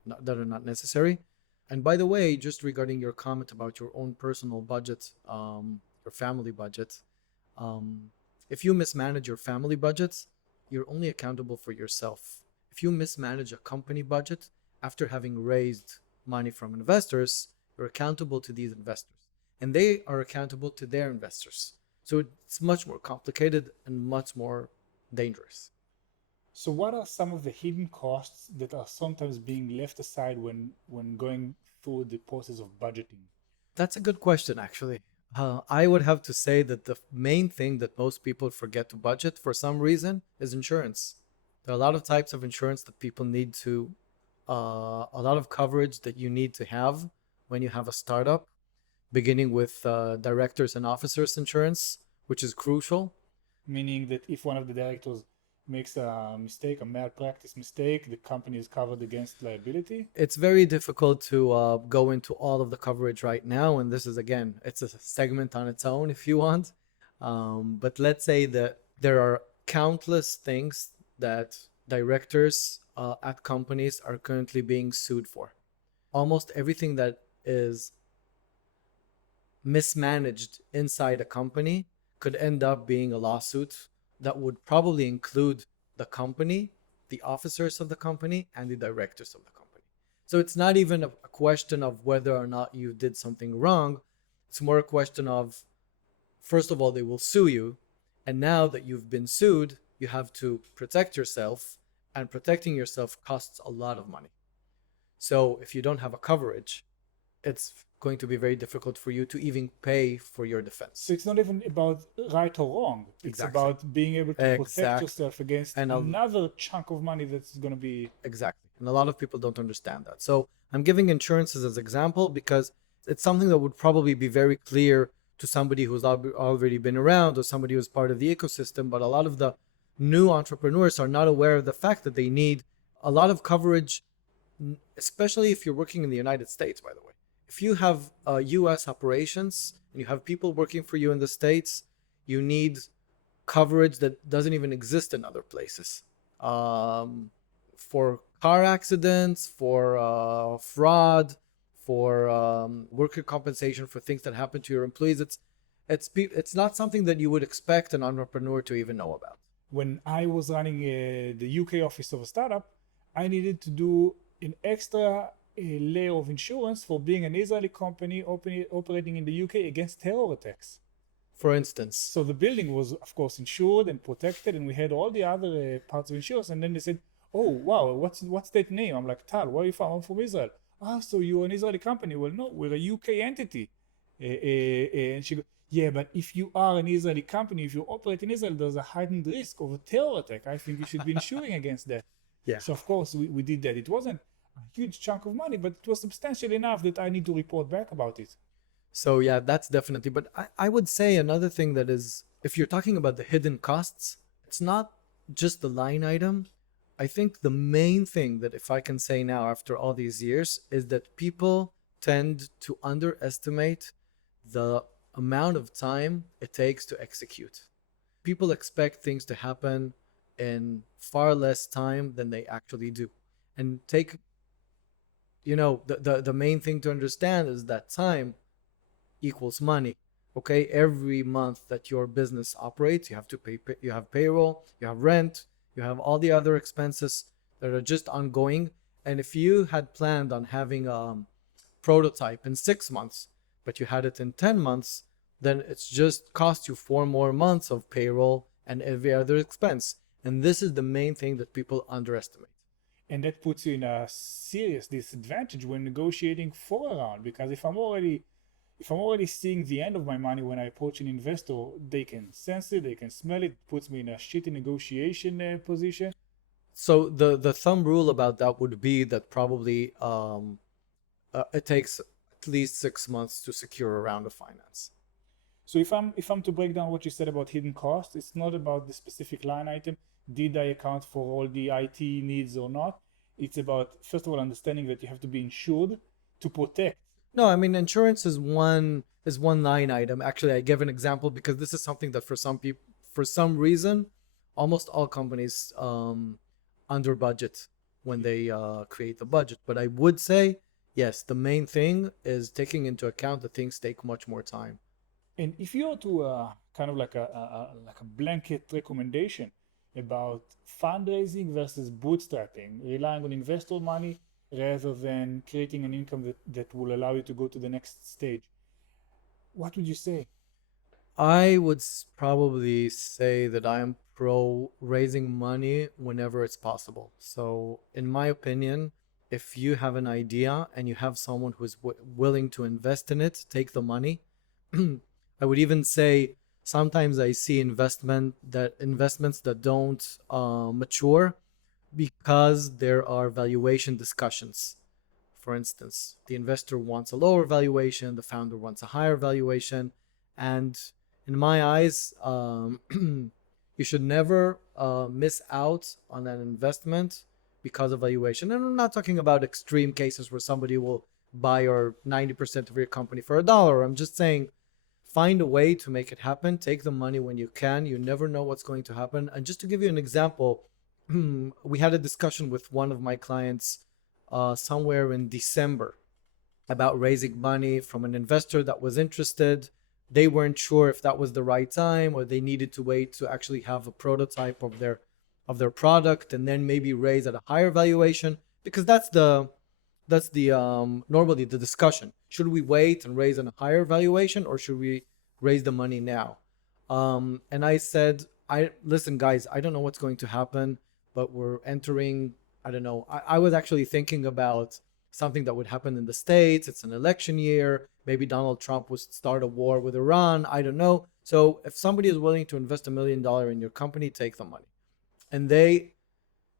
And by the way, just regarding your comment about your own personal budget, your family budget, if you mismanage your family budgets, you're only accountable for yourself. If you mismanage a company budget after having raised money from investors, you're accountable to these investors, and they are accountable to their investors. So it's much more complicated and much more dangerous. So what are some of the hidden costs that are sometimes being left aside when going through the process of budgeting? That's a good question, actually. I would have to say that the main thing that most people forget to budget for some reason is insurance. There are a lot of types of insurance that people need to, a lot of coverage that you need to have when you have a startup, beginning with directors and officers insurance, which is crucial. Meaning that if one of the directors makes a mistake, a malpractice mistake, the company is covered against liability. It's very difficult to go into all of the coverage right now, and this is again, it's a segment on its own if you want. But let's say that there are countless things that directors at companies are currently being sued for. Almost everything that is mismanaged inside a company could end up being a lawsuit that would probably include the company, the officers of the company, and the directors of the company. So it's not even a question of whether or not you did something wrong. It's more a question of, first of all, they will sue you. And now that you've been sued, you have to protect yourself. And protecting yourself costs a lot of money. So if you don't have a coverage, it's going to be very difficult for you to even pay for your defense. So it's not even about right or wrong. It's Exactly. about being able to protect yourself against And another chunk of money that's going to be. Exactly. And a lot of people don't understand that. So I'm giving insurances as example because it's something that would probably be very clear to somebody who's already been around or somebody who's part of the ecosystem. But a lot of the new entrepreneurs are not aware of the fact that they need a lot of coverage, especially if you're working in the United States, by the way. If you have US operations and you have people working for you in the States, you need coverage that doesn't even exist in other places. For car accidents, for fraud, for worker compensation for things that happen to your employees. It's not something that you would expect an entrepreneur to even know about. When I was running the UK office of a startup, I needed to do an extra layer of insurance for being an Israeli company operating in the UK against terror attacks. For instance. So the building was, of course, insured and protected, and we had all the other parts of insurance. And then they said, "Oh, wow, what's that name?" I'm like, "Tal, where are you from?" "I'm from Israel." "Ah, so you're an Israeli company?" "Well, no, we're a UK entity." And she goes, "Yeah, but if you are an Israeli company, if you operate in Israel, there's a heightened risk of a terror attack. I think you should be insuring against that." Yeah. So of course we did that. It wasn't a huge chunk of money, but it was substantial enough that I need to report back about it. So yeah, that's definitely. But I would say another thing that is, if you're talking about the hidden costs, it's not just the line item. I think the main thing that, if I can say now after all these years, is that people tend to underestimate the amount of time it takes to execute. People expect things to happen in far less time than they actually do. And take the main thing to understand is that time equals money. Okay, every month that your business operates, you have to you have payroll, you have rent, you have all the other expenses that are just ongoing. And if you had planned on having a prototype in 6 months, but you had it in 10 months, then it's just cost you 4 more months of payroll and every other expense. And this is the main thing that people underestimate. And that puts you in a serious disadvantage when negotiating for a round, because if I'm already seeing the end of my money when I approach an investor, they can sense it, they can smell it, puts me in a shitty negotiation position. So the thumb rule about that would be that probably it takes at least 6 months to secure a round of finance. So if I'm to break down what you said about hidden costs, it's not about the specific line item. Did I account for all the IT needs or not? It's about, first of all, understanding that you have to be insured to protect. No, I mean insurance is one line item. Actually, I give an example because this is something that for some people, for some reason, almost all companies under budget when they create the budget. But I would say yes, the main thing is taking into account that things take much more time. And if you were to kind of like a blanket recommendation about fundraising versus bootstrapping, relying on investor money rather than creating an income that will allow you to go to the next stage, what would you say? I would probably say that I am pro raising money whenever it's possible. So, in my opinion, if you have an idea and you have someone who's willing to invest in it, take the money. I would even say sometimes I see investments that don't mature because there are valuation discussions. For instance, the investor wants a lower valuation, the founder wants a higher valuation, and in my eyes, you should never miss out on an investment because of valuation. And I'm not talking about extreme cases where somebody will buy your 90% of your company for $1. I'm just saying find a way to make it happen. Take the money when you can. You never know what's going to happen. And just to give you an example, we had a discussion with one of my clients somewhere in December about raising money from an investor that was interested. They weren't sure if that was the right time or they needed to wait to actually have a prototype of their product and then maybe raise at a higher valuation, because that's the normally the discussion. Should we wait and raise at a higher valuation or should we raise the money now? And I said, I listen, guys, I don't know what's going to happen, but we're entering, I don't know. I was actually thinking about something that would happen in the States. It's an election year. Maybe Donald Trump would start a war with Iran. I don't know. So if somebody is willing to invest $1 million in your company, take the money. And they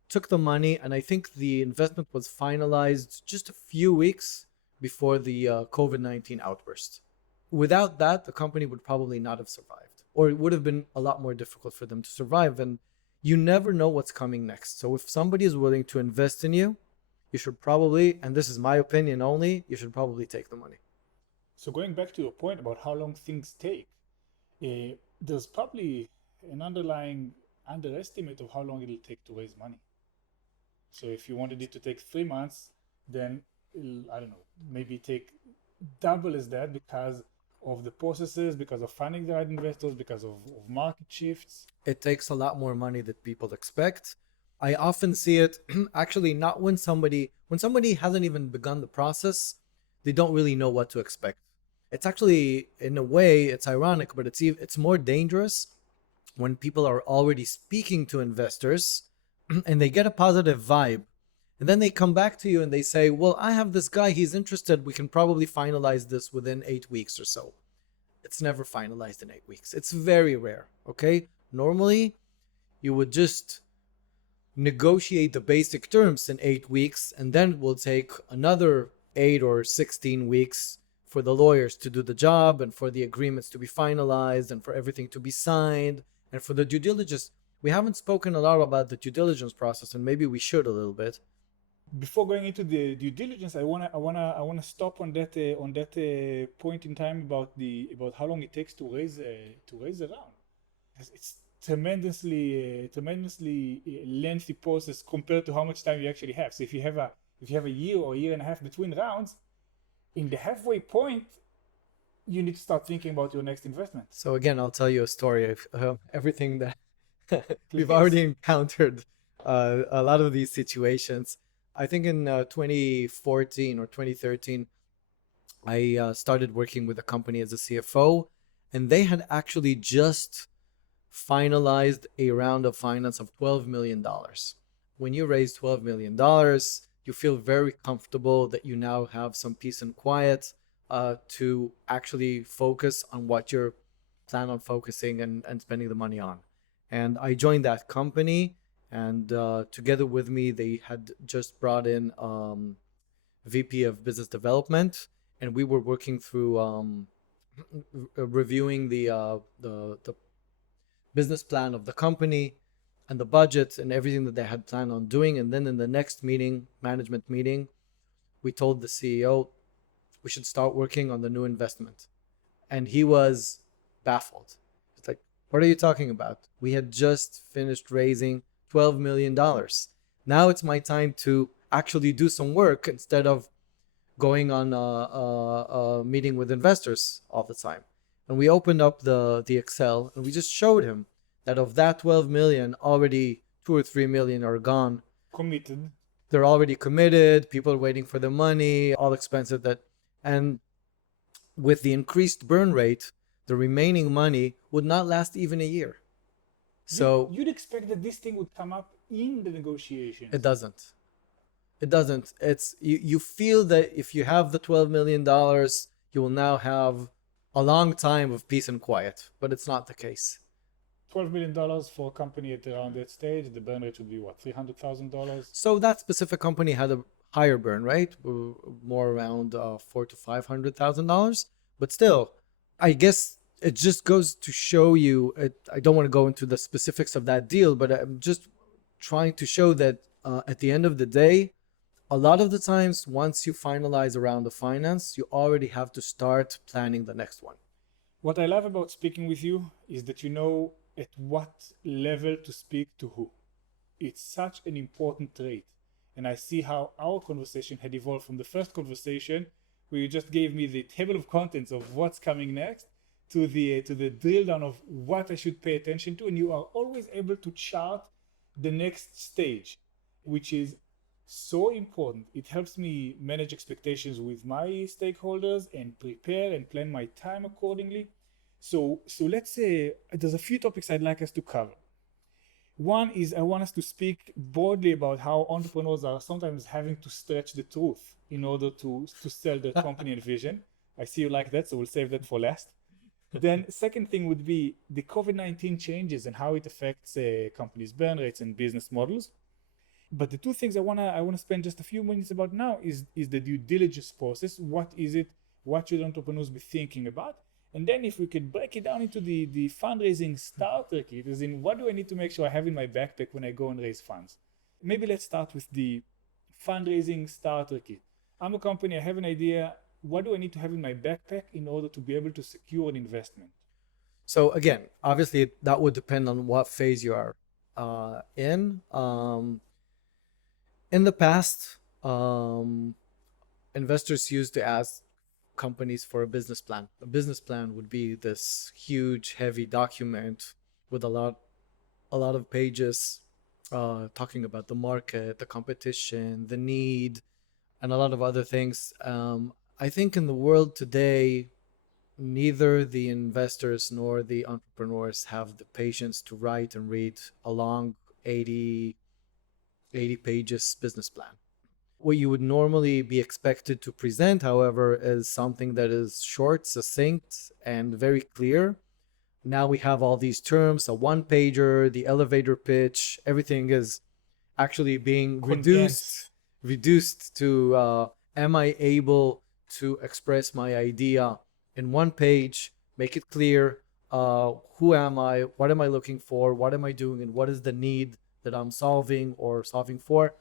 took the money, and I think the investment was finalized just a few weeks before the COVID-19 outburst. Without that, the company would probably not have survived, or it would have been a lot more difficult for them to survive. And you never know what's coming next. So if somebody is willing to invest in you, you should probably, and this is my opinion only, you should probably take the money. So going back to your point about how long things take, there's probably an underlying underestimate of how long it'll take to raise money. So if you wanted it to take 3 months, then I don't know, maybe take double as that because of the processes, because of finding the right investors, because of market shifts. It takes a lot more money than people expect. I often see it actually not when somebody hasn't even begun the process, they don't really know what to expect. It's actually, in a way, it's ironic, but it's more dangerous when people are already speaking to investors and they get a positive vibe. And then they come back to you and they say, well, I have this guy, he's interested. We can probably finalize this within 8 weeks or so. It's never finalized in 8 weeks. It's very rare. Okay. Normally, you would just negotiate the basic terms in 8 weeks, and then it will take another 8 or 16 weeks for the lawyers to do the job and for the agreements to be finalized and for everything to be signed and for the due diligence. We haven't spoken a lot about the due diligence process, and maybe we should a little bit. Before going into the due diligence, I wanna stop on that point in time about how long it takes to raise a round. It's tremendously lengthy process compared to how much time you actually have. So if you have if you have a year or a year and a half between rounds, in the halfway point, you need to start thinking about your next investment. So again, I'll tell you a story of everything that we've Please. already encountered, a lot of these situations. I think in 2014 or 2013, I started working with a company as a CFO, and they had actually just finalized a round of finance of $12 million. When you raise $12 million, you feel very comfortable that you now have some peace and quiet to actually focus on what you're plan on focusing and spending the money on. And I joined that company, and together with me, they had just brought in VP of Business Development, and we were working through reviewing the business plan of the company and the budget and everything that they had planned on doing. And then in the next meeting, management meeting, we told the CEO we should start working on the new investment. And he was baffled. It's like, what are you talking about? We had just finished raising $12 million. Now it's my time to actually do some work instead of going on a meeting with investors all the time. And we opened up the Excel, and we just showed him that of that 12 million, already 2 or 3 million are gone. Committed. They're already committed. People are waiting for the money, all expensive and with the increased burn rate, the remaining money would not last even a year. So you'd expect that this thing would come up in the negotiations. it doesn't. It doesn't. It's you feel that if you have the $12 million, you will now have a long time of peace and quiet, but it's not the case. $12 million for a company at around that stage, the burn rate would be what, $300,000? So that specific company had a higher burn rate, more around $400,000 to $500,000. But still, I guess it just goes to show you. I don't want to go into the specifics of that deal, but I'm just trying to show that at the end of the day, a lot of the times, once you finalize a round of finance, you already have to start planning the next one. What I love about speaking with you is that you know at what level to speak to who. It's such an important trait. And I see how our conversation had evolved from the first conversation, where you just gave me the table of contents of what's coming next, to the drill down of what I should pay attention to. And you are always able to chart the next stage, which is so important. It helps me manage expectations with my stakeholders and prepare and plan my time accordingly. So let's say there's a few topics I'd like us to cover. One is I want us to speak broadly about how entrepreneurs are sometimes having to stretch the truth in order to sell their company and vision. I see you like that, so we'll save that for last. Then second thing would be the COVID-19 changes and how it affects companies' burn rates and business models. But the two things I wanna spend just a few minutes about now is the due diligence process. What is it? What should entrepreneurs be thinking about? And then if we could break it down into the fundraising starter kit, as in what do I need to make sure I have in my backpack when I go and raise funds? Maybe let's start with the fundraising starter kit. I'm a company, I have an idea. What do I need to have in my backpack in order to be able to secure an investment? So again, obviously that would depend on what phase you are in. In the past, investors used to ask companies for a business plan. A business plan would be this huge, heavy document with a lot of pages talking about the market, the competition, the need, and a lot of other things. I think in the world today, neither the investors nor the entrepreneurs have the patience to write and read a long 80 pages business plan. What you would normally be expected to present, however, is something that is short, succinct, and very clear. Now we have all these terms, a one-pager, the elevator pitch, everything is actually being reduced to am I able to express my idea in one page, make it clear, who am I, what am I looking for, what am I doing, and what is the need that I'm solving or solving for.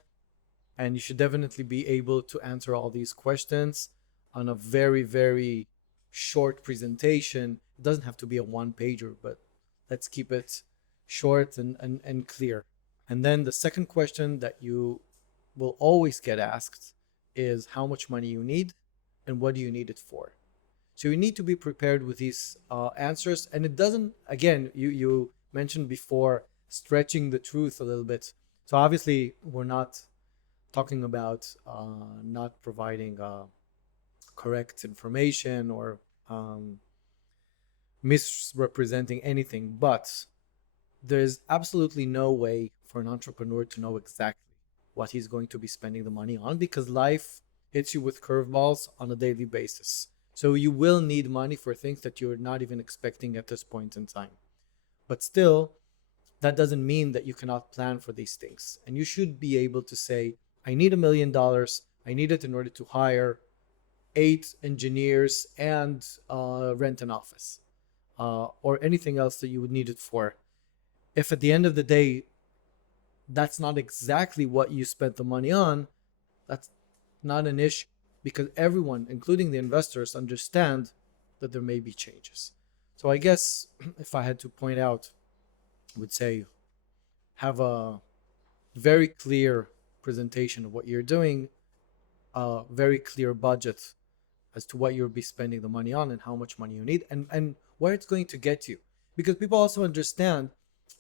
And you should definitely be able to answer all these questions on a very, very short presentation. It doesn't have to be a one-pager, but let's keep it short and clear. And then the second question that you will always get asked is how much money you need and what do you need it for. So you need to be prepared with these answers. And it doesn't, again, you mentioned before stretching the truth a little bit. So obviously, we're not talking about not providing correct information or misrepresenting anything, but there's absolutely no way for an entrepreneur to know exactly what he's going to be spending the money on because life hits you with curveballs on a daily basis. So you will need money for things that you're not even expecting at this point in time. But still, that doesn't mean that you cannot plan for these things. And you should be able to say, I need $1 million. I need it in order to hire 8 engineers and rent an office or anything else that you would need it for. If at the end of the day, that's not exactly what you spent the money on, that's not an issue because everyone, including the investors, understand that there may be changes. So I guess if I had to point out, I would say have a very clear presentation of what you're doing, a very clear budget as to what you'll be spending the money on and how much money you need and where it's going to get you. Because people also understand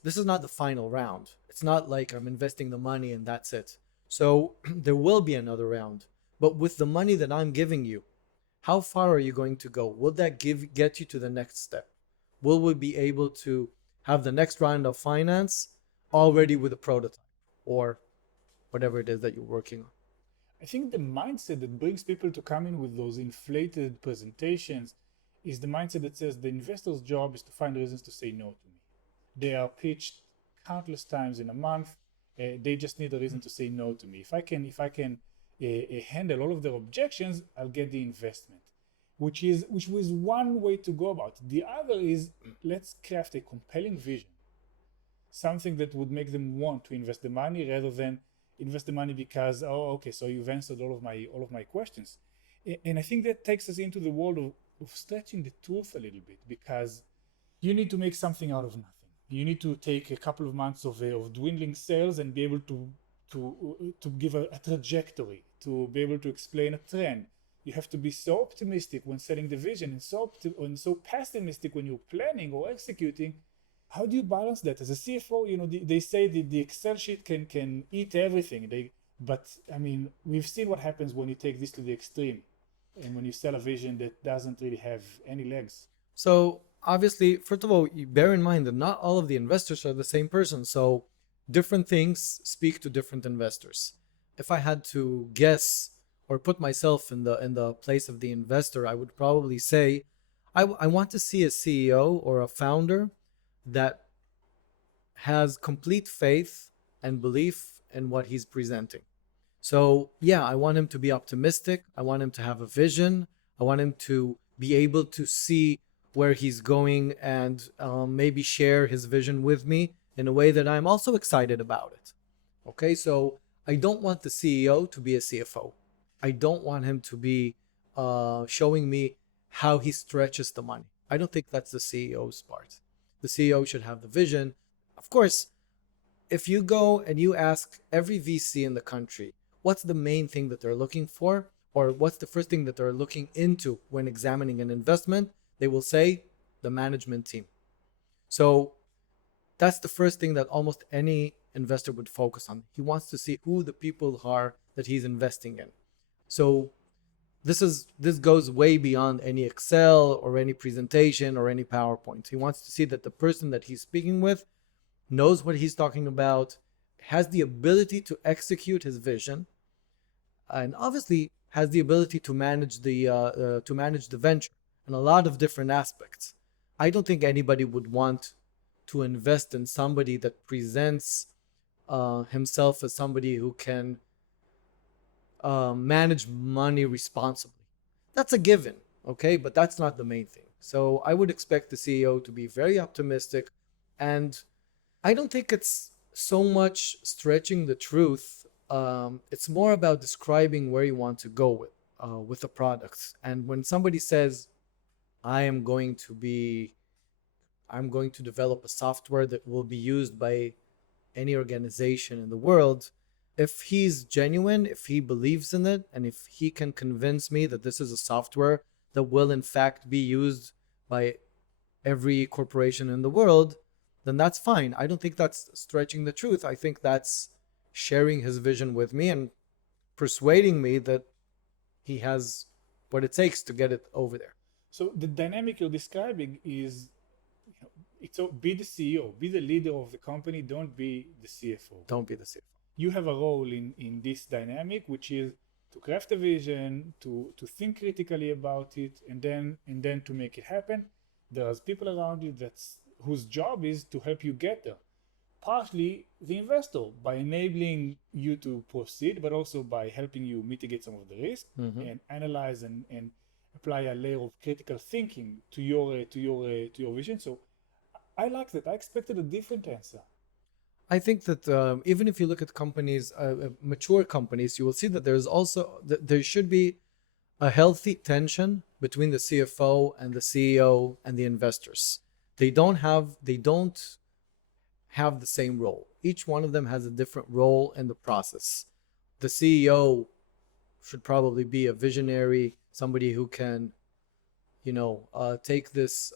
this is not the final round. It's not like I'm investing the money and that's it. So there will be another round. But with the money that I'm giving you, how far are you going to go? Will that get you to the next step? Will we be able to have the next round of finance already with a prototype or whatever it is that you're working on? I think the mindset that brings people to come in with those inflated presentations is the mindset that says the investor's job is to find reasons to say no to me. They are pitched countless times in a month. They just need a reason to say no to me. If I can handle all of their objections, I'll get the investment, which was one way to go about it. The other is let's craft a compelling vision, something that would make them want to invest the money rather than invest the money because okay, so you've answered all of my questions. And I think that takes us into the world of stretching the truth a little bit because you need to make something out of nothing. You need to take a couple of months of dwindling sales and be able to give a trajectory, to be able to explain a trend. You have to be so optimistic when setting the vision and so pessimistic when you're planning or executing. How do you balance that as a CFO? They say the Excel sheet can eat everything. But I mean, we've seen what happens when you take this to the extreme and when you sell a vision that doesn't really have any legs. So obviously, first of all, you bear in mind that not all of the investors are the same person. So different things speak to different investors. If I had to guess or put myself in the place of the investor, I would probably say I want to see a CEO or a founder that has complete faith and belief in what he's presenting. So yeah, I want him to be optimistic. I want him to have a vision. I want him to be able to see where he's going and maybe share his vision with me in a way that I'm also excited about it. Okay, so I don't want the CEO to be a CFO. I don't want him to be showing me how he stretches the money. I don't think that's the CEO's part. The CEO should have the vision. Of course, if you go and you ask every VC in the country, what's the main thing that they're looking for? Or what's the first thing that they're looking into when examining an investment? They will say the management team. So that's the first thing that almost any investor would focus on. He wants to see who the people are that he's investing in. So this goes way beyond any Excel or any presentation or any PowerPoint. He wants to see that the person that he's speaking with knows what he's talking about, has the ability to execute his vision, and obviously has the ability to manage the venture in a lot of different aspects. I don't think anybody would want to invest in somebody that presents himself as somebody who can manage money responsibly. That's a given, okay? But that's not the main thing. So I would expect the CEO to be very optimistic, and I don't think it's so much stretching the truth. It's more about describing where you want to go with the products. And when somebody says, I'm going to develop a software that will be used by any organization in the world, if he's genuine, if he believes in it, and if he can convince me that this is a software that will in fact be used by every corporation in the world, then that's fine. I don't think that's stretching the truth. I think that's sharing his vision with me and persuading me that he has what it takes to get it over there. So the dynamic you're describing is, it's so be the CEO, be the leader of the company, don't be the CFO. Don't be the CFO. You have a role in this dynamic, which is to craft a vision, to think critically about it, and then to make it happen. There's people around you whose job is to help you get there. Partially the investor, by enabling you to proceed, but also by helping you mitigate some of the risk and analyze and apply a layer of critical thinking to your vision. So I like that. I expected a different answer. I think that even if you look at companies, mature companies, you will see that there should be a healthy tension between the CFO and the CEO and the investors. They don't have the same role. Each one of them has a different role in the process. The CEO should probably be a visionary, somebody who can, take this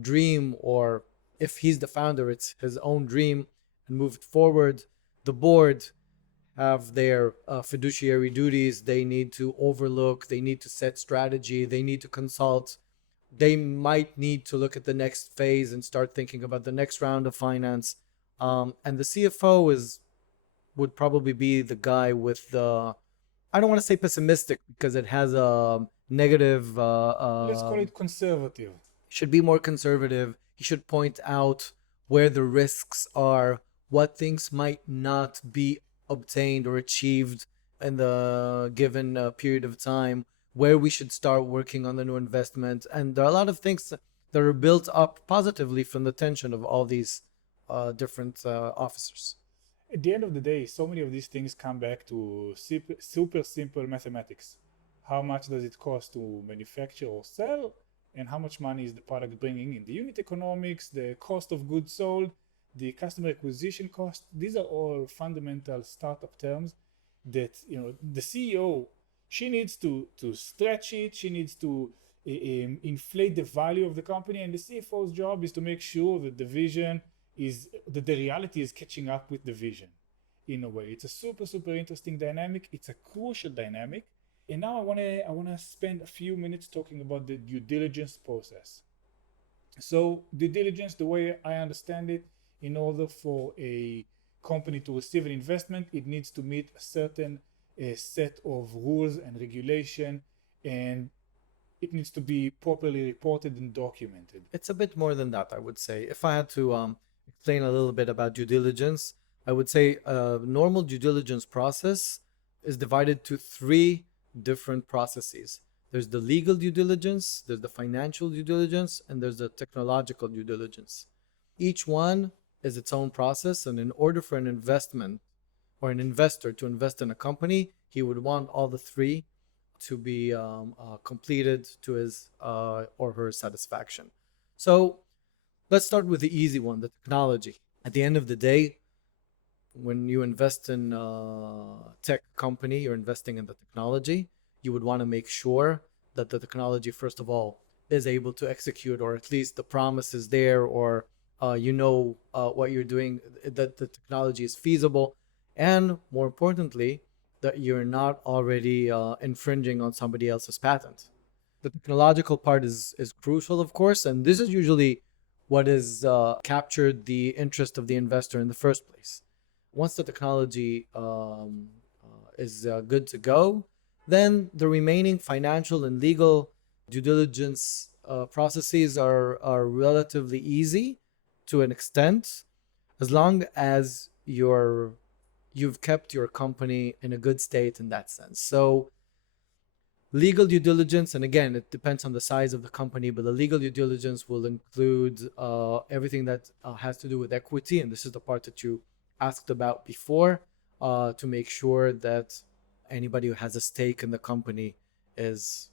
dream, or if he's the founder, it's his own dream, and move it forward. The board have their fiduciary duties. They need to overlook, they need to set strategy, they need to consult. They might need to look at the next phase and start thinking about the next round of finance. And the CFO would probably be the guy with the, I don't want to say pessimistic because it has a negative. Let's call it conservative. Should be more conservative. He should point out where the risks are, what things might not be obtained or achieved in the given period of time, where we should start working on the new investment. And there are a lot of things that are built up positively from the tension of all these different officers. At the end of the day, so many of these things come back to super simple mathematics. How much does it cost to manufacture or sell? And how much money is the product bringing in? The unit economics, the cost of goods sold, the customer acquisition cost. These are all fundamental startup terms that, the CEO, she needs to stretch it. She needs to inflate the value of the company. And the CFO's job is to make sure that that the reality is catching up with the vision in a way. It's a super interesting dynamic. It's a crucial dynamic. And now I wanna spend a few minutes talking about the due diligence process. So due diligence, the way I understand it, in order for a company to receive an investment, it needs to meet a certain set of rules and regulation, and it needs to be properly reported and documented. It's a bit more than that, I would say. If I had to explain a little bit about due diligence, I would say a normal due diligence process is divided to three different processes. There's the legal due diligence, there's the financial due diligence, and there's the technological due diligence. Each one is its own process, and in order for an investment or an investor to invest in a company, he would want all the three to be completed to his or her satisfaction. So let's start with the easy one, the technology. At the end of the day, when you invest in a tech company, you're investing in the technology. You would want to make sure that the technology, first of all, is able to execute, or at least the promise is there, or what you're doing, that the technology is feasible, and more importantly, that you're not already infringing on somebody else's patent. The technological part is crucial, of course, and this is usually what is captured the interest of the investor in the first place. Once the technology is good to go, then the remaining financial and legal due diligence processes are relatively easy to an extent, as long as you've kept your company in a good state in that sense. So legal due diligence, and again, it depends on the size of the company, but the legal due diligence will include everything that has to do with equity, and this is the part that you asked about before, to make sure that anybody who has a stake in the company is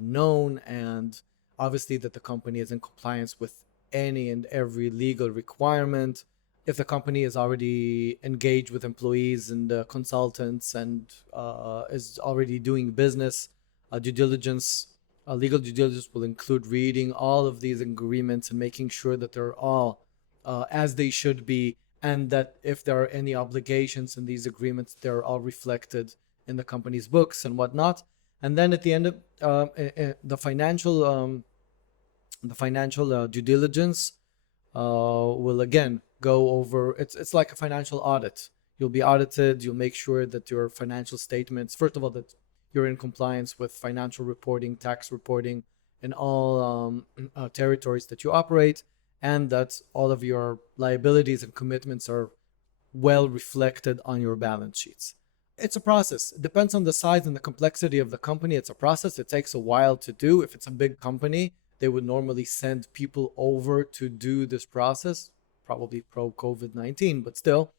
known, and obviously that the company is in compliance with any and every legal requirement, if the company is already engaged with employees and consultants and is already doing business, due diligence, legal due diligence will include reading all of these agreements and making sure that they're all as they should be, and that if there are any obligations in these agreements, they're all reflected in the company's books and whatnot. And then at the end of the financial due diligence will again go over. It's like a financial audit. You'll be audited. You'll make sure that your financial statements, first of all, that you're in compliance with financial reporting, tax reporting, in all territories that you operate, and that all of your liabilities and commitments are well reflected on your balance sheets. It's a process. It depends on the size and the complexity of the company. It's a process. It takes a while to do. If it's a big company, they would normally send people over to do this process, probably pro COVID-19, but still.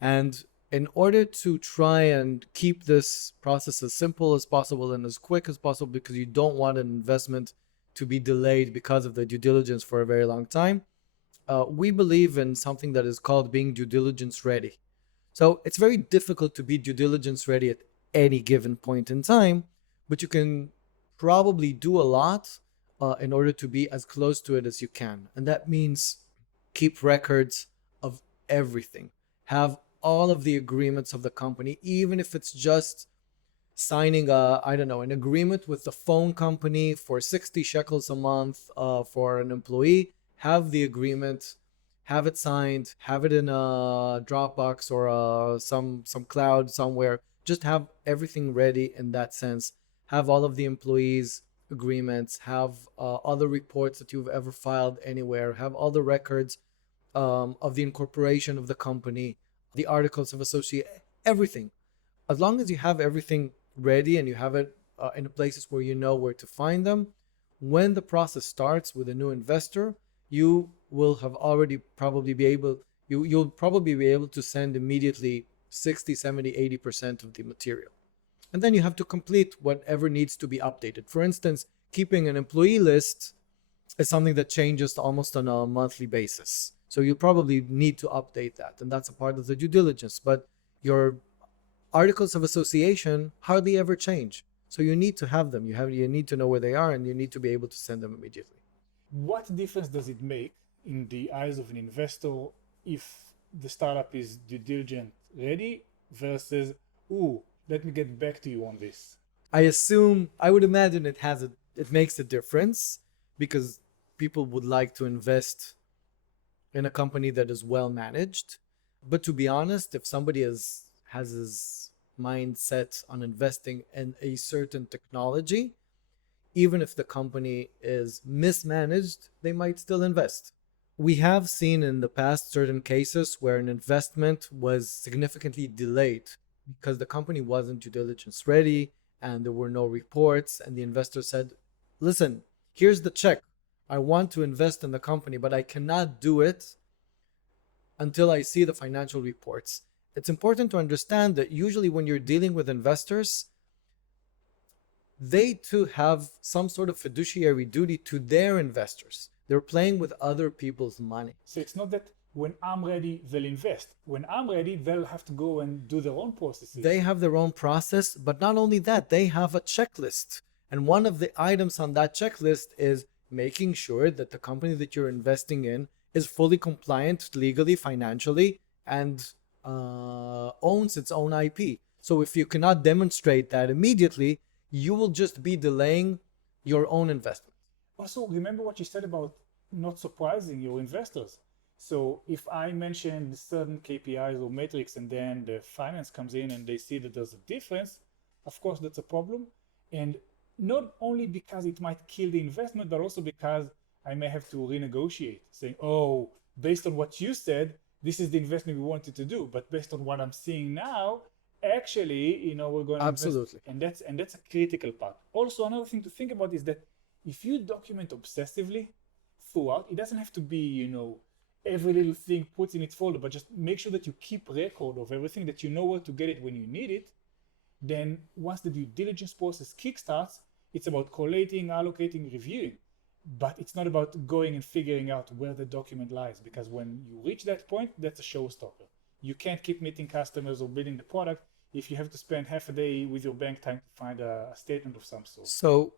And in order to try and keep this process as simple as possible and as quick as possible, because you don't want an investment to be delayed because of the due diligence for a very long time, we believe in something that is called being due diligence ready. So it's very difficult to be due diligence ready at any given point in time, but you can probably do a lot in order to be as close to it as you can. And that means keep records of everything. Have all of the agreements of the company, even if it's just signing an agreement with the phone company for 60 shekels a month for an employee. Have the agreement, have it signed, have it in a Dropbox or some cloud somewhere. Just have everything ready in that sense. Have all of the employees' agreements, have all the reports that you've ever filed anywhere, have all the records of the incorporation of the company, the articles of association, everything. As long as you have everything ready and you have it in places where you know where to find them, when the process starts with a new investor, you will have already probably be able, you'll probably be able to send immediately 60, 70, 80% of the material. And then you have to complete whatever needs to be updated. For instance, keeping an employee list is something that changes almost on a monthly basis. So you probably need to update that, and that's a part of the due diligence. But your articles of association hardly ever change. So you need to have them. You need to know where they are, and you need to be able to send them immediately. What difference does it make in the eyes of an investor if the startup is due diligence ready versus, ooh, let me get back to you on this? I would imagine it makes a difference, because people would like to invest in a company that is well managed. But to be honest, if somebody has his mind set on investing in a certain technology, even if the company is mismanaged, they might still invest. We have seen in the past certain cases where an investment was significantly delayed because the company wasn't due diligence ready and there were no reports, and the investor said, listen, here's the check. I want to invest in the company, but I cannot do it until I see the financial reports. It's important to understand that usually when you're dealing with investors, they too have some sort of fiduciary duty to their investors. They're playing with other people's money. So it's not that when I'm ready, they'll invest. When I'm ready, they'll have to go and do their own processes. They have their own process, but not only that, they have a checklist. And one of the items on that checklist is making sure that the company that you're investing in is fully compliant legally, financially, and owns its own IP. So if you cannot demonstrate that immediately, you will just be delaying your own investment. Also, remember what you said about not surprising your investors. So if I mention certain KPIs or metrics and then the finance comes in and they see that there's a difference, of course that's a problem. And not only because it might kill the investment, but also because I may have to renegotiate, saying, oh, based on what you said, this is the investment we wanted to do. But based on what I'm seeing now, actually, we're going to Absolutely. invest. And that's a critical part. Also, another thing to think about is that if you document obsessively throughout, it doesn't have to be, every little thing put in its folder, but just make sure that you keep record of everything, that you know where to get it when you need it. Then once the due diligence process kickstarts, it's about collating, allocating, reviewing. But it's not about going and figuring out where the document lies, because when you reach that point, that's a showstopper. You can't keep meeting customers or building the product if you have to spend half a day with your bank trying to find a statement of some sort. So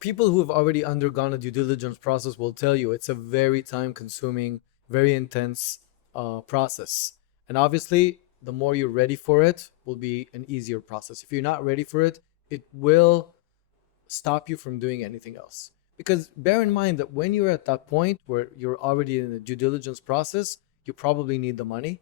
people who have already undergone a due diligence process will tell you it's a very time consuming, very intense process. And obviously, the more you're ready for it, will be an easier process. If you're not ready for it, it will stop you from doing anything else. Because bear in mind that when you're at that point where you're already in the due diligence process, you probably need the money.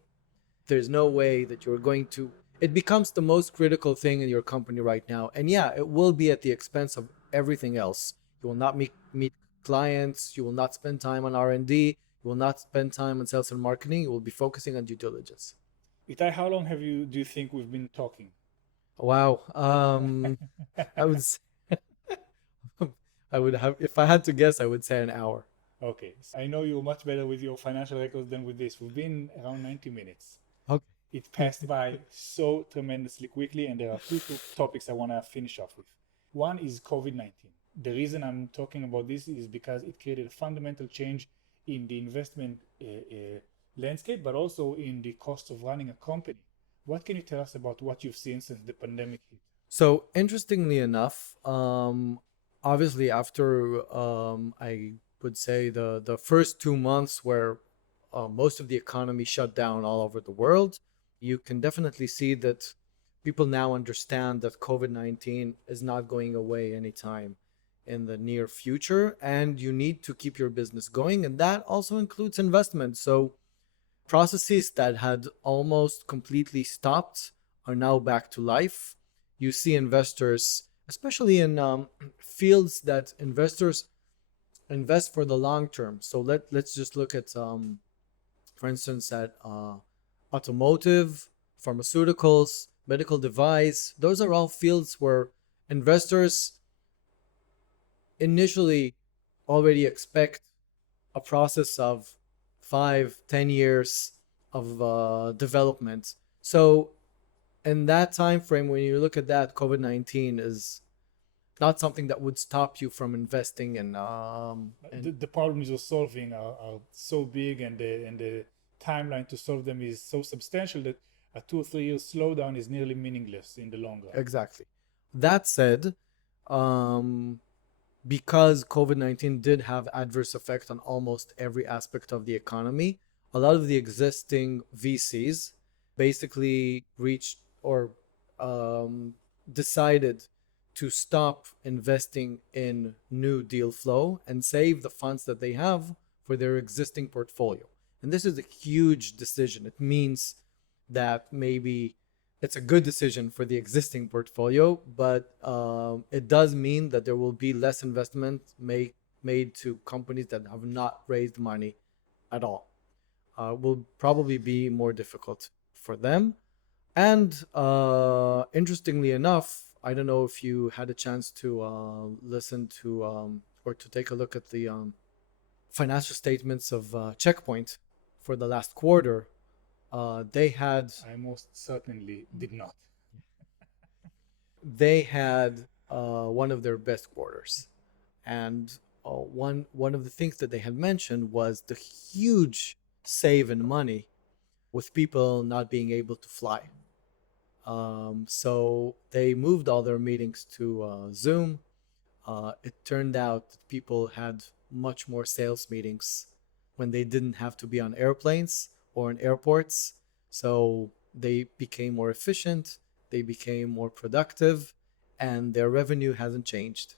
There's no way that you're going to, it becomes the most critical thing in your company right now. And yeah, it will be at the expense of everything else. You will not meet clients, you will not spend time on R&D, you will not spend time on sales and marketing, you will be focusing on due diligence. Itai, how long do you think we've been talking? Wow. I would I would have, if I had to guess, I would say an hour. Okay, so I know you're much better with your financial records than with this. We've been around 90 minutes. Okay. It passed by so tremendously quickly, and there are two topics I want to finish off with. One is COVID-19. The reason I'm talking about this is because it created a fundamental change in the investment landscape, but also in the cost of running a company. What can you tell us about what you've seen since the pandemic hit? So interestingly enough, obviously after I would say the first 2 months where most of the economy shut down all over the world, you can definitely see that people now understand that COVID-19 is not going away anytime in the near future, and you need to keep your business going, and that also includes investment. So processes that had almost completely stopped are now back to life. You see investors, especially in fields that investors invest for the long term. So let's just look at, for instance, at automotive, pharmaceuticals, medical device. Those are all fields where investors initially already expect a process of 5-10 years of development. So in that time frame, when you look at that, COVID-19 is not something that would stop you from investing in. The problems you're solving are so big, and the timeline to solve them is so substantial that a 2 or 3 year slowdown is nearly meaningless in the long run. Exactly. That said, because COVID-19 did have adverse effect on almost every aspect of the economy, a lot of the existing VCs basically reached or decided to stop investing in new deal flow and save the funds that they have for their existing portfolio. And this is a huge decision. It means that maybe it's a good decision for the existing portfolio, but it does mean that there will be less investment made to companies that have not raised money at all. Will probably be more difficult for them. And interestingly enough, I don't know if you had a chance to listen to or to take a look at the financial statements of Checkpoint for the last quarter. They had I most certainly did not. they had one of their best quarters, and one of the things that they had mentioned was the huge save in money with people not being able to fly. So they moved all their meetings to Zoom. It turned out that people had much more sales meetings when they didn't have to be on airplanes or in airports. So they became more efficient, they became more productive, and their revenue hasn't changed.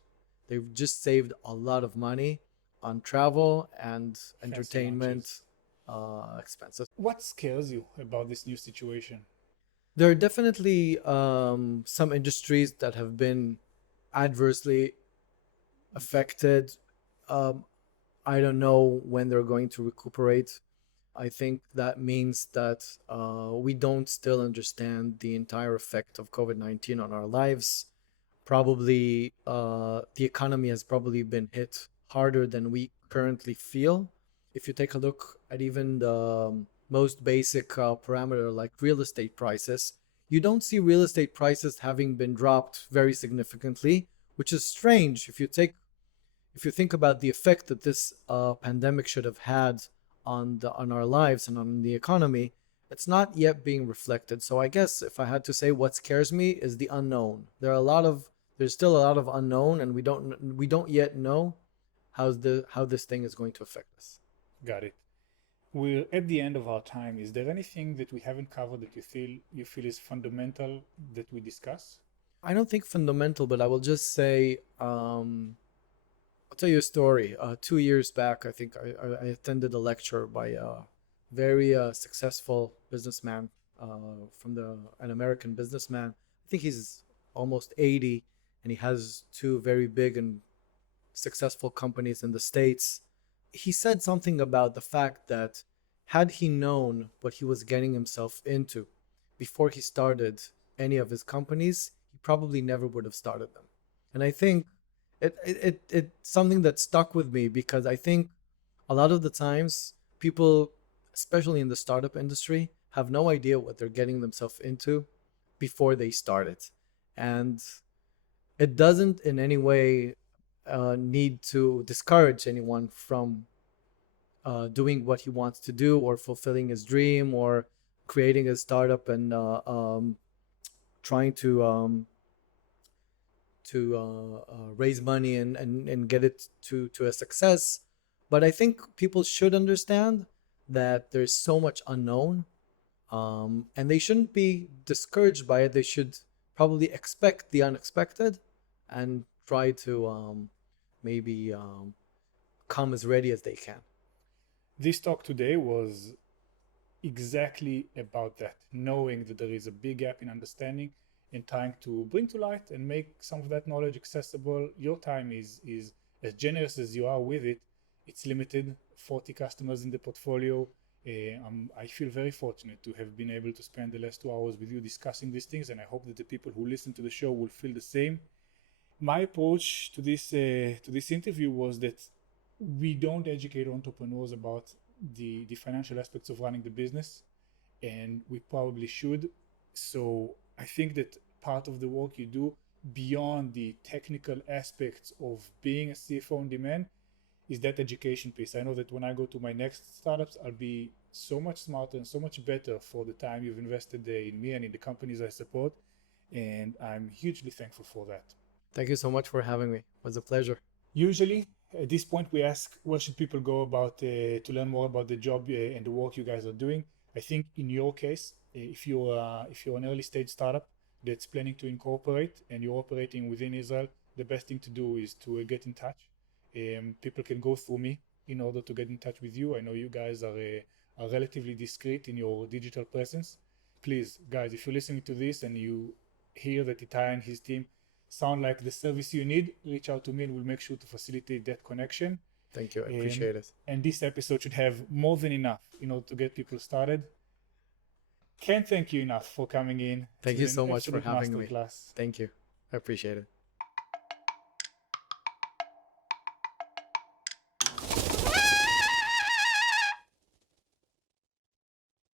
They've just saved a lot of money on travel and entertainment expenses. What scares you about this new situation? There are definitely some industries that have been adversely affected. I don't know when they're going to recuperate. I think that means that we don't still understand the entire effect of COVID-19 on our lives. Probably the economy has probably been hit harder than we currently feel. If you take a look at even the most basic parameter like real estate prices, you don't see real estate prices having been dropped very significantly, which is strange. if you think about the effect that this pandemic should have had on our lives and on the economy, it's not yet being reflected. So I guess if I had to say what scares me is the unknown. There's still a lot of unknown, and we don't yet know how this thing is going to affect us. Got it. We're at the end of our time. Is there anything that we haven't covered that you feel is fundamental that we discuss? I don't think fundamental, but I will just say, I'll tell you a story. 2 years back, I think I attended a lecture by a very successful businessman, an American businessman. I think he's almost 80, and he has two very big and successful companies in the States. He said something about the fact that had he known what he was getting himself into before he started any of his companies, he probably never would have started them. And I think it's something that stuck with me, because I think a lot of the times people, especially in the startup industry, have no idea what they're getting themselves into before they start it. And it doesn't in any way need to discourage anyone from doing what he wants to do, or fulfilling his dream, or creating a startup and trying to raise money and get it to a success. But I think people should understand that there's so much unknown, and they shouldn't be discouraged by it. They should probably expect the unexpected and try to maybe come as ready as they can. This talk today was exactly about that, knowing that there is a big gap in understanding and trying to bring to light and make some of that knowledge accessible. Your time is as generous as you are with it. It's limited, 40 customers in the portfolio. I feel very fortunate to have been able to spend the last 2 hours with you discussing these things, and I hope that the people who listen to the show will feel the same. My approach to this interview was that we don't educate entrepreneurs about the financial aspects of running the business, and we probably should. So I think that part of the work you do beyond the technical aspects of being a CFO on demand is that education piece. I know that when I go to my next startups, I'll be so much smarter and so much better for the time you've invested in me and in the companies I support. And I'm hugely thankful for that. Thank you so much for having me. It was a pleasure. Usually at this point, we ask where should people go about to learn more about the job and the work you guys are doing. I think in your case, if you're an early stage startup that's planning to incorporate and you're operating within Israel, the best thing to do is to get in touch. People can go through me in order to get in touch with you. I know you guys are relatively discreet in your digital presence. Please, guys, if you're listening to this and you hear that Itay and his team sound like the service you need, reach out to me and we'll make sure to facilitate that connection. Thank you. I appreciate it. And this episode should have more than enough in order to get people started. Can't thank you enough for coming in. Thank you so much for having me. Thank you. I appreciate it.